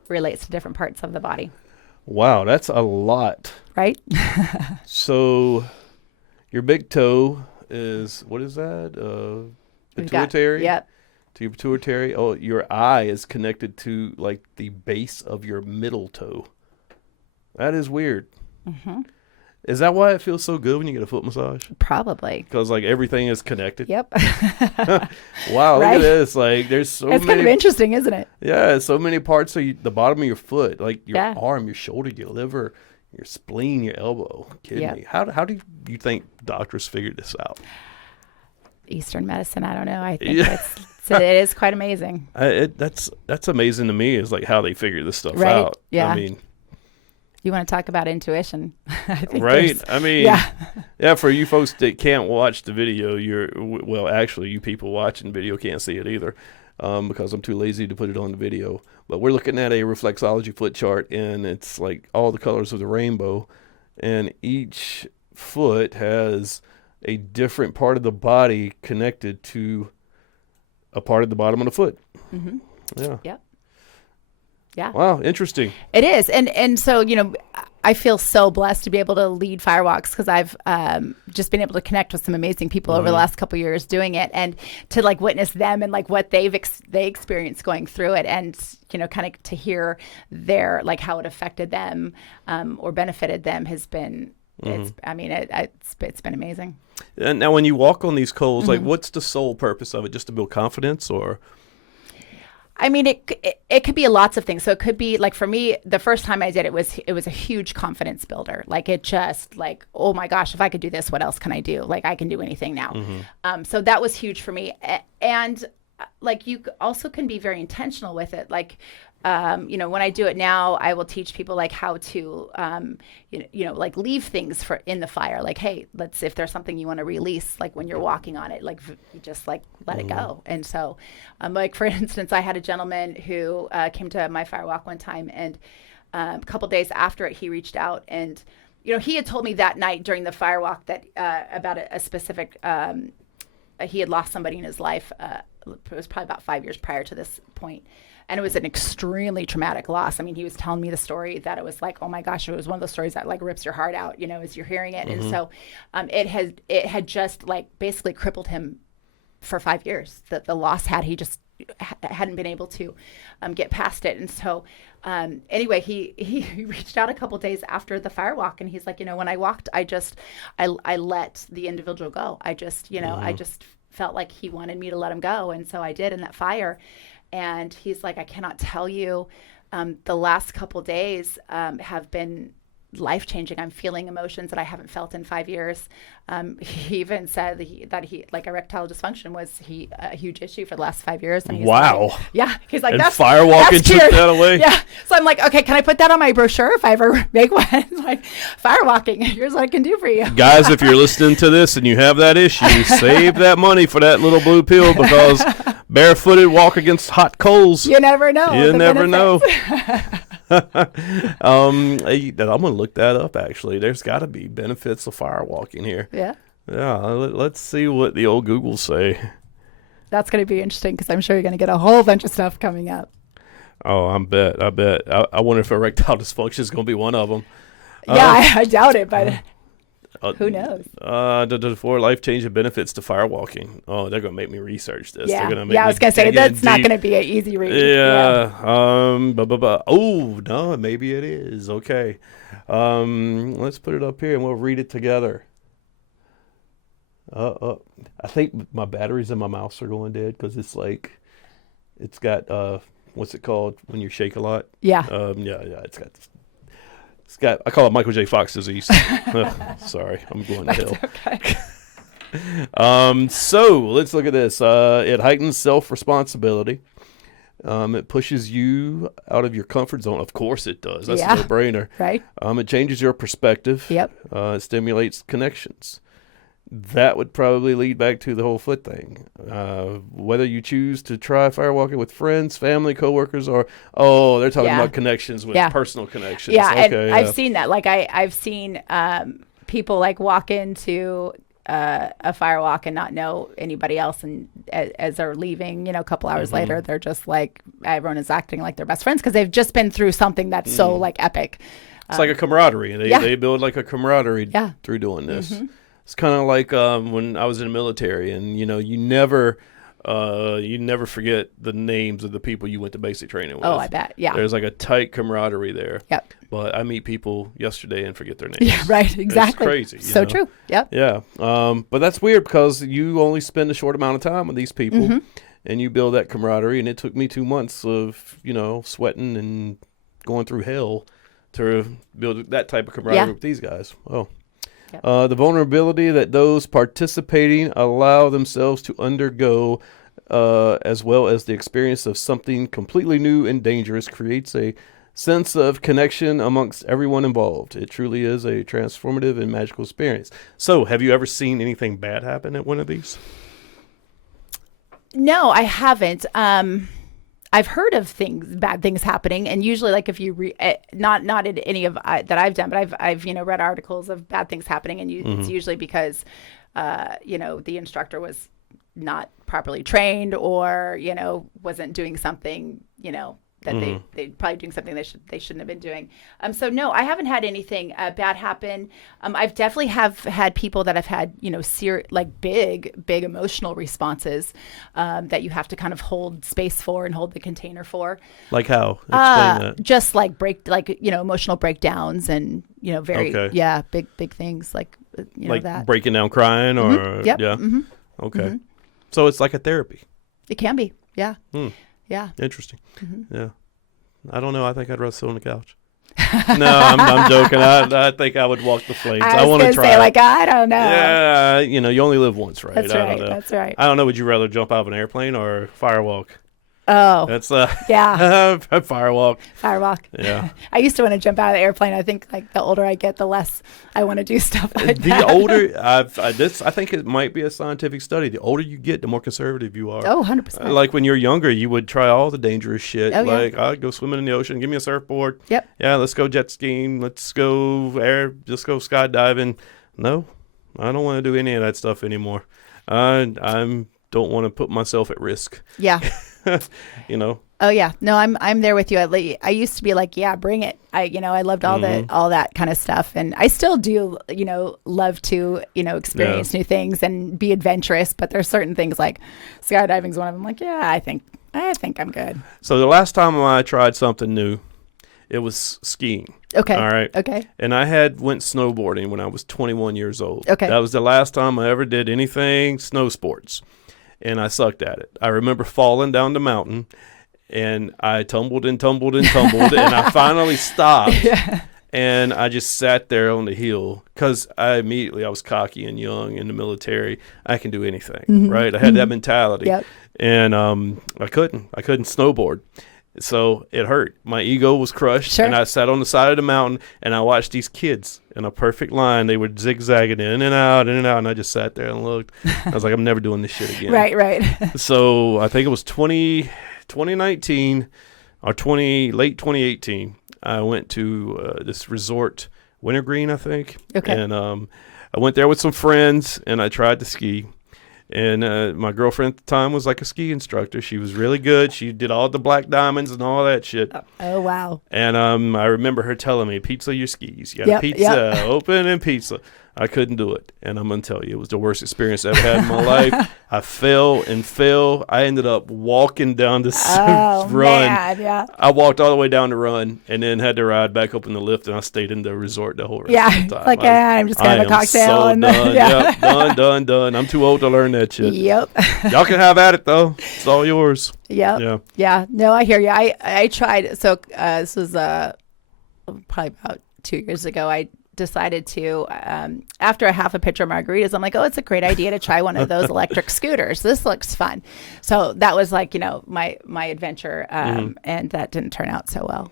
relates to different parts of the body. Wow, that's a lot. Right? So your big toe is, what is that? Pituitary? Yep. To your pituitary. Oh, your eye is connected to like the base of your middle toe. That is weird. Mm-hmm. Is that why it feels so good when you get a foot massage? Probably. Because like everything is connected. Yep. Wow, look at this. Like there's so many. It's kind of interesting, isn't it? Yeah, so many parts of the bottom of your foot, like your arm, your shoulder, your liver, your spleen, your elbow, kidney. How do you think doctors figured this out? Eastern medicine, I don't know. I think it is quite amazing. That's amazing to me, is like how they figure this stuff right? out. Yeah. I mean, you want to talk about intuition. I think right? I mean, for you folks that can't watch the video, actually, you people watching video can't see it either, because I'm too lazy to put it on the video. But we're looking at a reflexology foot chart, and it's like all the colors of the rainbow, and each foot has a different part of the body connected to a part of the bottom of the foot. Mm-hmm. Yeah. Yep. Yeah. Wow, interesting. It is. And so, I feel so blessed to be able to lead firewalks because I've just been able to connect with some amazing people over the last couple of years doing it, and to like witness them and like what they experienced going through it, and kind of to hear their like how it affected them or benefited them has been it's been amazing. And now when you walk on these coals, like what's the sole purpose of it? Just to build confidence, or? I mean, it could be lots of things. So it could be like, for me, the first time I did it was a huge confidence builder. Like it just like, oh my gosh, if I could do this, what else can I do? Like I can do anything now. So that was huge for me. And like you also can be very intentional with it. Like, when I do it now, I will teach people like how to, like leave things in the fire. Like, hey, if there's something you want to release, like when you're walking on it, like just like let it go. And so, like for instance, I had a gentleman who came to my fire walk one time, and a couple days after it, he reached out, and he had told me that night during the fire walk that about a specific. He had lost somebody in his life. It was probably about 5 years prior to this point. And it was an extremely traumatic loss. I mean, he was telling me the story that it was like, oh my gosh, it was one of those stories that like rips your heart out, as you're hearing it. And so it had just like basically crippled him for 5 years. The loss he just hadn't been able to get past it. And so anyway, he reached out a couple days after the fire walk, and he's like, when I walked, I let the individual go. I just, I just felt like he wanted me to let him go. And so I did in that fire. And he's like, I cannot tell you, the last couple days have been life-changing. I'm feeling emotions that I haven't felt in 5 years. He even said that he like erectile dysfunction was a huge issue for the last 5 years. And he's Wow. like, yeah. He's like, And that's firewalking that's took cute. that away? Yeah. So I'm like, okay, can I put that on my brochure if I ever make one? Like, firewalking, here's what I can do for you. Guys, if you're listening to this and you have that issue, save that money for that little blue pill, because barefooted walk against hot coals. You never know. You the never know. benefits. I'm gonna look that up. Actually, there's got to be benefits of firewalking here. Yeah. Yeah, let's see what the old Google say. That's going to be interesting because I'm sure you're going to get a whole bunch of stuff coming up. Oh, I bet. I wonder if erectile dysfunction is going to be one of them. Yeah, I doubt it, but who knows? The 4 life-changing benefits to firewalking. Oh, they're going to make me research this. Yeah, They're gonna make I was going to say, dig in that's not deep. going to be an easy read. Yeah. Oh, no, maybe it is. Okay. Let's put it up here and we'll read it together. I think my batteries in my mouse are going dead because it's got what's it called when you shake a lot? Yeah. It's got I call it Michael J. Fox disease. Sorry, I'm going to hell. Okay. So let's look at this. It heightens self-responsibility. It pushes you out of your comfort zone. Of course it does. That's a no-brainer. Right. It changes your perspective. Yep. It stimulates connections. That would probably lead back to the whole foot thing. Whether you choose to try firewalking with friends, family, coworkers, or they're talking about connections with personal connections. Yeah, okay, and I've seen that. Like I've seen people like walk into a firewalk and not know anybody else, and as they're leaving, a couple hours later, they're just like everyone is acting like they're best friends because they've just been through something that's so like epic. It's like a camaraderie. They build like a camaraderie through doing this. Mm-hmm. It's kind of like when I was in the military, and you never forget the names of the people you went to basic training with. Oh, I bet. Yeah. There's like a tight camaraderie there. Yep. But I meet people yesterday and forget their names. Yeah, right. Exactly. It's crazy. So true. Yep. Yeah. But that's weird because you only spend a short amount of time with these people, and you build that camaraderie. And it took me 2 months of sweating and going through hell to build that type of camaraderie with these guys. Oh. The vulnerability that those participating allow themselves to undergo, as well as the experience of something completely new and dangerous, creates a sense of connection amongst everyone involved. It truly is a transformative and magical experience. So, have you ever seen anything bad happen at one of these? No, I haven't. I've heard of bad things happening, and usually, like if you not in any of that I've done, but I've read articles of bad things happening, and it's usually because the instructor was not properly trained, or wasn't doing something that they probably doing something they shouldn't have been doing. So no, I haven't had anything bad happen. I've definitely have had people that have had big emotional responses that you have to kind of hold space for and hold the container for. Like how? Explain that. Just like emotional breakdowns and very big things like that. Breaking down, crying, or Yep. yeah. Mm-hmm. Okay. Mm-hmm. So it's like a therapy. It can be. Yeah. Yeah. Interesting. Yeah. I don't know. I think I'd rather sit on the couch. No, I'm joking. I think I would walk the flames. I want to try. I don't know. Yeah, you only live once, right? That's right. That's right. I don't know. Would you rather jump out of an airplane or firewalk? Oh, that's firewalk. Firewalk. Yeah. I used to want to jump out of the airplane. I think like the older I get, the less I want to do stuff like that. The older I think it might be a scientific study. The older you get, the more conservative you are. Oh, 100%. Like when you're younger, you would try all the dangerous shit. Oh, like I'd go swimming in the ocean. Give me a surfboard. Yep. Yeah, let's go jet skiing. Let's go just go skydiving. No, I don't want to do any of that stuff anymore. I don't want to put myself at risk. Yeah. Oh yeah, no, I'm there with you. I used to be like, yeah, bring it. I loved all that kind of stuff, and I still do. Love to experience new things and be adventurous. But there's certain things like skydiving's one of them. Like, yeah, I think I'm good. So the last time I tried something new, it was skiing. Okay. All right. Okay. And I went snowboarding when I was 21 years old. Okay. That was the last time I ever did anything snow sports. And I sucked at it. I remember falling down the mountain, and I tumbled and tumbled and tumbled, and I finally stopped. Yeah. And I just sat there on the hill because I was cocky and young in the military. I can do anything, right? I had that mentality. Yep. And I couldn't snowboard. So it hurt. My ego was crushed. Sure. And I sat on the side of the mountain and I watched these kids in a perfect line. They were zigzagging in and out. And I just sat there and looked. I was like, I'm never doing this shit again. Right. So I think it was 2019 or late 2018. I went to this resort, Wintergreen, I think. Okay. And I went there with some friends and I tried to ski. And my girlfriend at the time was like a ski instructor. She was really good. She did all the black diamonds and all that shit. Oh wow. And I remember her telling me, pizza your skis. You got pizza, open and pizza. I couldn't do it. And I'm going to tell you, it was the worst experience I ever had in my life. I fell. I ended up walking down this run. Man, yeah. I walked all the way down the run and then had to ride back up in the lift, and I stayed in the resort the whole rest of the time. Like, I'm just going to have a cocktail. So and done. Yeah. Yep, done. I'm too old to learn that shit. Yep. Y'all can have at it, though. It's all yours. Yep. Yeah. No, I hear you. I tried. So this was probably about 2 years ago. I decided to, after a half a pitcher of margaritas, I'm like, oh, it's a great idea to try one of those electric scooters. This looks fun. So that was like, my adventure. And that didn't turn out so well.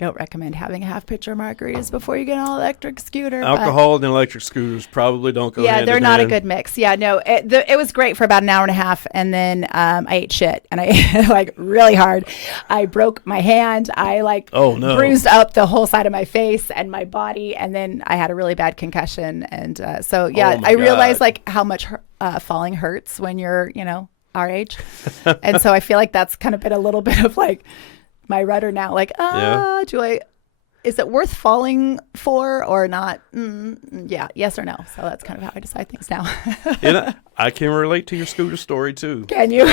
I don't recommend having a half pitcher of margaritas before you get an electric scooter. Alcohol and electric scooters probably don't go hand in hand. Yeah, they're not a good mix. Yeah, no, it was great for about an hour and a half, and then I ate shit, and I ate like really hard. I broke my hand. I bruised up the whole side of my face and my body, and then I had a really bad concussion. And I realized like how much falling hurts when you're, our age. And so I feel like that's kind of been a little bit of like my rudder now, like, is it worth falling for or not? Yes or no. So that's kind of how I decide things now. I can relate to your scooter story too. Can you?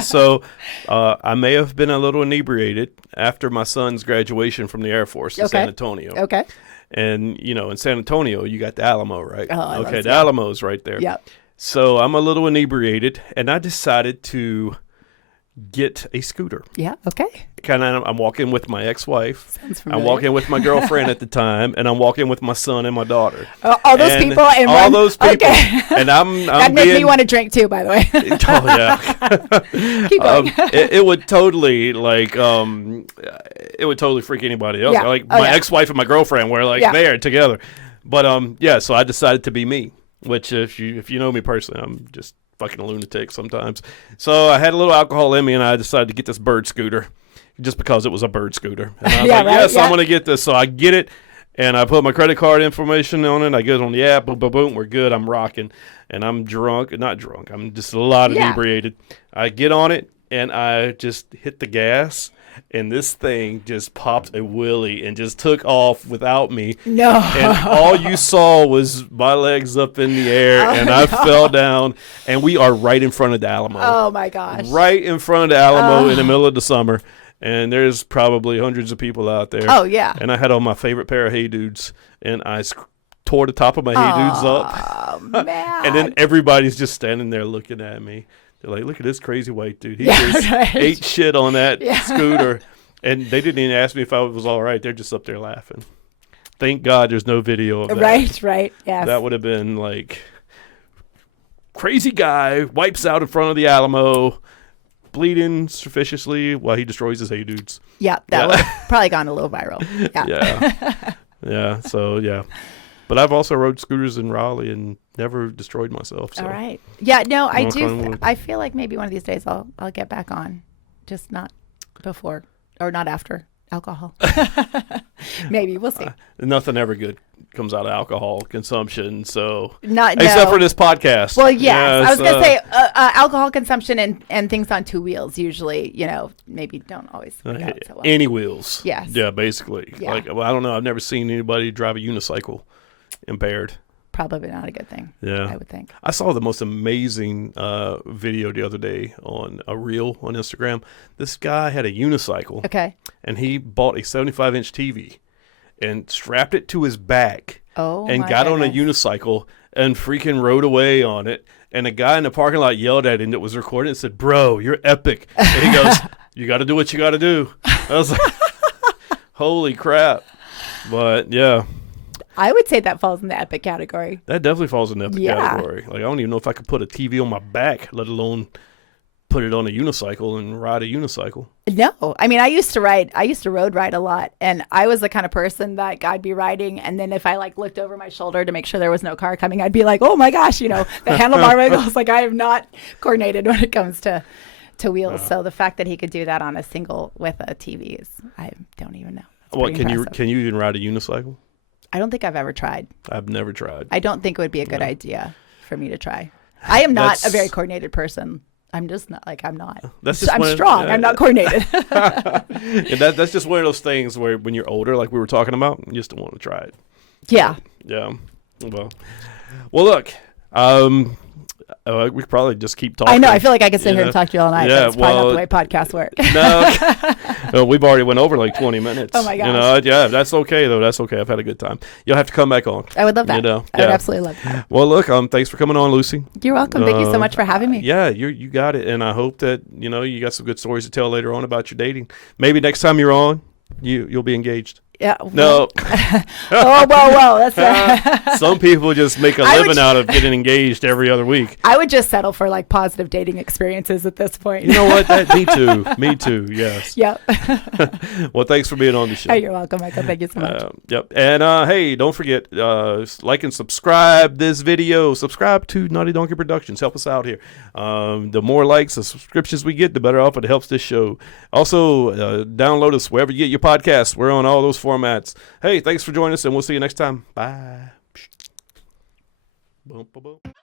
So I may have been a little inebriated after my son's graduation from the Air Force in San Antonio. Okay. And, in San Antonio, you got the Alamo, right? Oh, the Alamo's right there. Yep. So I'm a little inebriated, and I decided to get a scooter. Yeah. Okay. I'm walking with my ex-wife. Sounds familiar. I'm walking with my girlfriend at the time, and I'm walking with my son and my daughter. All those people in all one? those people. Okay. And I'm that made me want to drink too, by the way. Keep going. It would totally freak anybody else. Yeah. Like my ex-wife and my girlfriend were there together. But so I decided to be me, which if you know me personally, I'm just fucking a lunatic sometimes. So I had a little alcohol in me, and I decided to get this bird scooter just because it was a bird scooter. And I was I'm going to get this. So I get it, and I put my credit card information on it. I get it on the app. Boom, boom, boom. We're good. I'm rocking. And I'm not drunk. I'm just a lot inebriated. I get on it, and I just hit the gas. And this thing just popped a wheelie and just took off without me. No. And all you saw was my legs up in the air, and I fell down. And we are right in front of the Alamo. Oh, my gosh. Right in front of the Alamo in the middle of the summer. And there's probably hundreds of people out there. Oh, yeah. And I had on my favorite pair of Hey Dudes, and I tore the top of my Hey Dudes up. Oh, man. And then everybody's just standing there looking at me. They're like, look at this crazy white dude. He just ate shit on that scooter. And they didn't even ask me if I was all right. They're just up there laughing. Thank God there's no video of that. Right. Yes. That would have been like, crazy guy wipes out in front of the Alamo, bleeding suspiciously while he destroys his Hey Dudes. Yeah, that would have probably gone a little viral. Yeah. But I've also rode scooters in Raleigh and never destroyed myself. So. All right. Yeah, no, I do. I feel like maybe one of these days I'll get back on, just not before or not after alcohol. Maybe we'll see. Nothing ever good comes out of alcohol consumption. So except for this podcast. Well, yes. I was going to say alcohol consumption and things on two wheels usually, maybe don't always work out so well. Any wheels. Yes. Yeah, basically. Yeah. I don't know. I've never seen anybody drive a unicycle impaired. Probably not a good thing. Yeah, I would think. I saw the most amazing video the other day on a reel on Instagram. This guy had a unicycle. Okay. And he bought a 75-inch TV and strapped it to his back. And got on a unicycle and freaking rode away on it. And a guy in the parking lot yelled at him that was recording and said, "Bro, you're epic." And he goes, "You got to do what you got to do." I was like, holy crap. But yeah, I would say that falls in the epic category. that definitely falls in that Yeah. category. Like I don't even know if I could put a TV on my back, let alone put it on a unicycle and ride a unicycle. No, I mean, I used to road ride a lot, and I was the kind of person that I'd be riding, and then if I like looked over my shoulder to make sure there was no car coming, I'd be like, oh my gosh, the handlebar wiggles. Like I am not coordinated when it comes to wheels. So the fact that he could do that on a single with a TV is, I don't even know. What can you even ride a unicycle? I don't think I've ever tried. I've never tried. I don't think it would be a good idea for me to try. I am not a very coordinated person. I'm just not I'm not. I'm strong. I'm not coordinated. And that's just one of those things where when you're older, like we were talking about, you just don't want to try it. Yeah. Yeah. Well, look. We could probably just keep talking. I know. I feel like I could sit here and talk to you all night. Yeah, that's probably not the way podcasts work. No, we've already went over like 20 minutes. Oh my gosh. That's okay though. That's okay. I've had a good time. You'll have to come back on. I would love that. I would absolutely love that. Well, look. Thanks for coming on, Lucy. You're welcome. Thank you so much for having me. Yeah, you got it. And I hope that you got some good stories to tell later on about your dating. Maybe next time you're on, you'll be engaged. Yeah. No. Whoa. That's some people just make a living out of getting engaged every other week. I would just settle for like positive dating experiences at this point. You know what? Me too. Yes. Yep. Well, thanks for being on the show. Hey, you're welcome, Michael. Thank you so much. Yep. And hey, don't forget, like and subscribe this video. Subscribe to Naughty Donkey Productions. Help us out here. The more likes and subscriptions we get, the better off it helps this show. Also, download us wherever you get your podcasts. We're on all those formats. Hey, thanks for joining us, and we'll see you next time. Bye. Boom, boom, boom.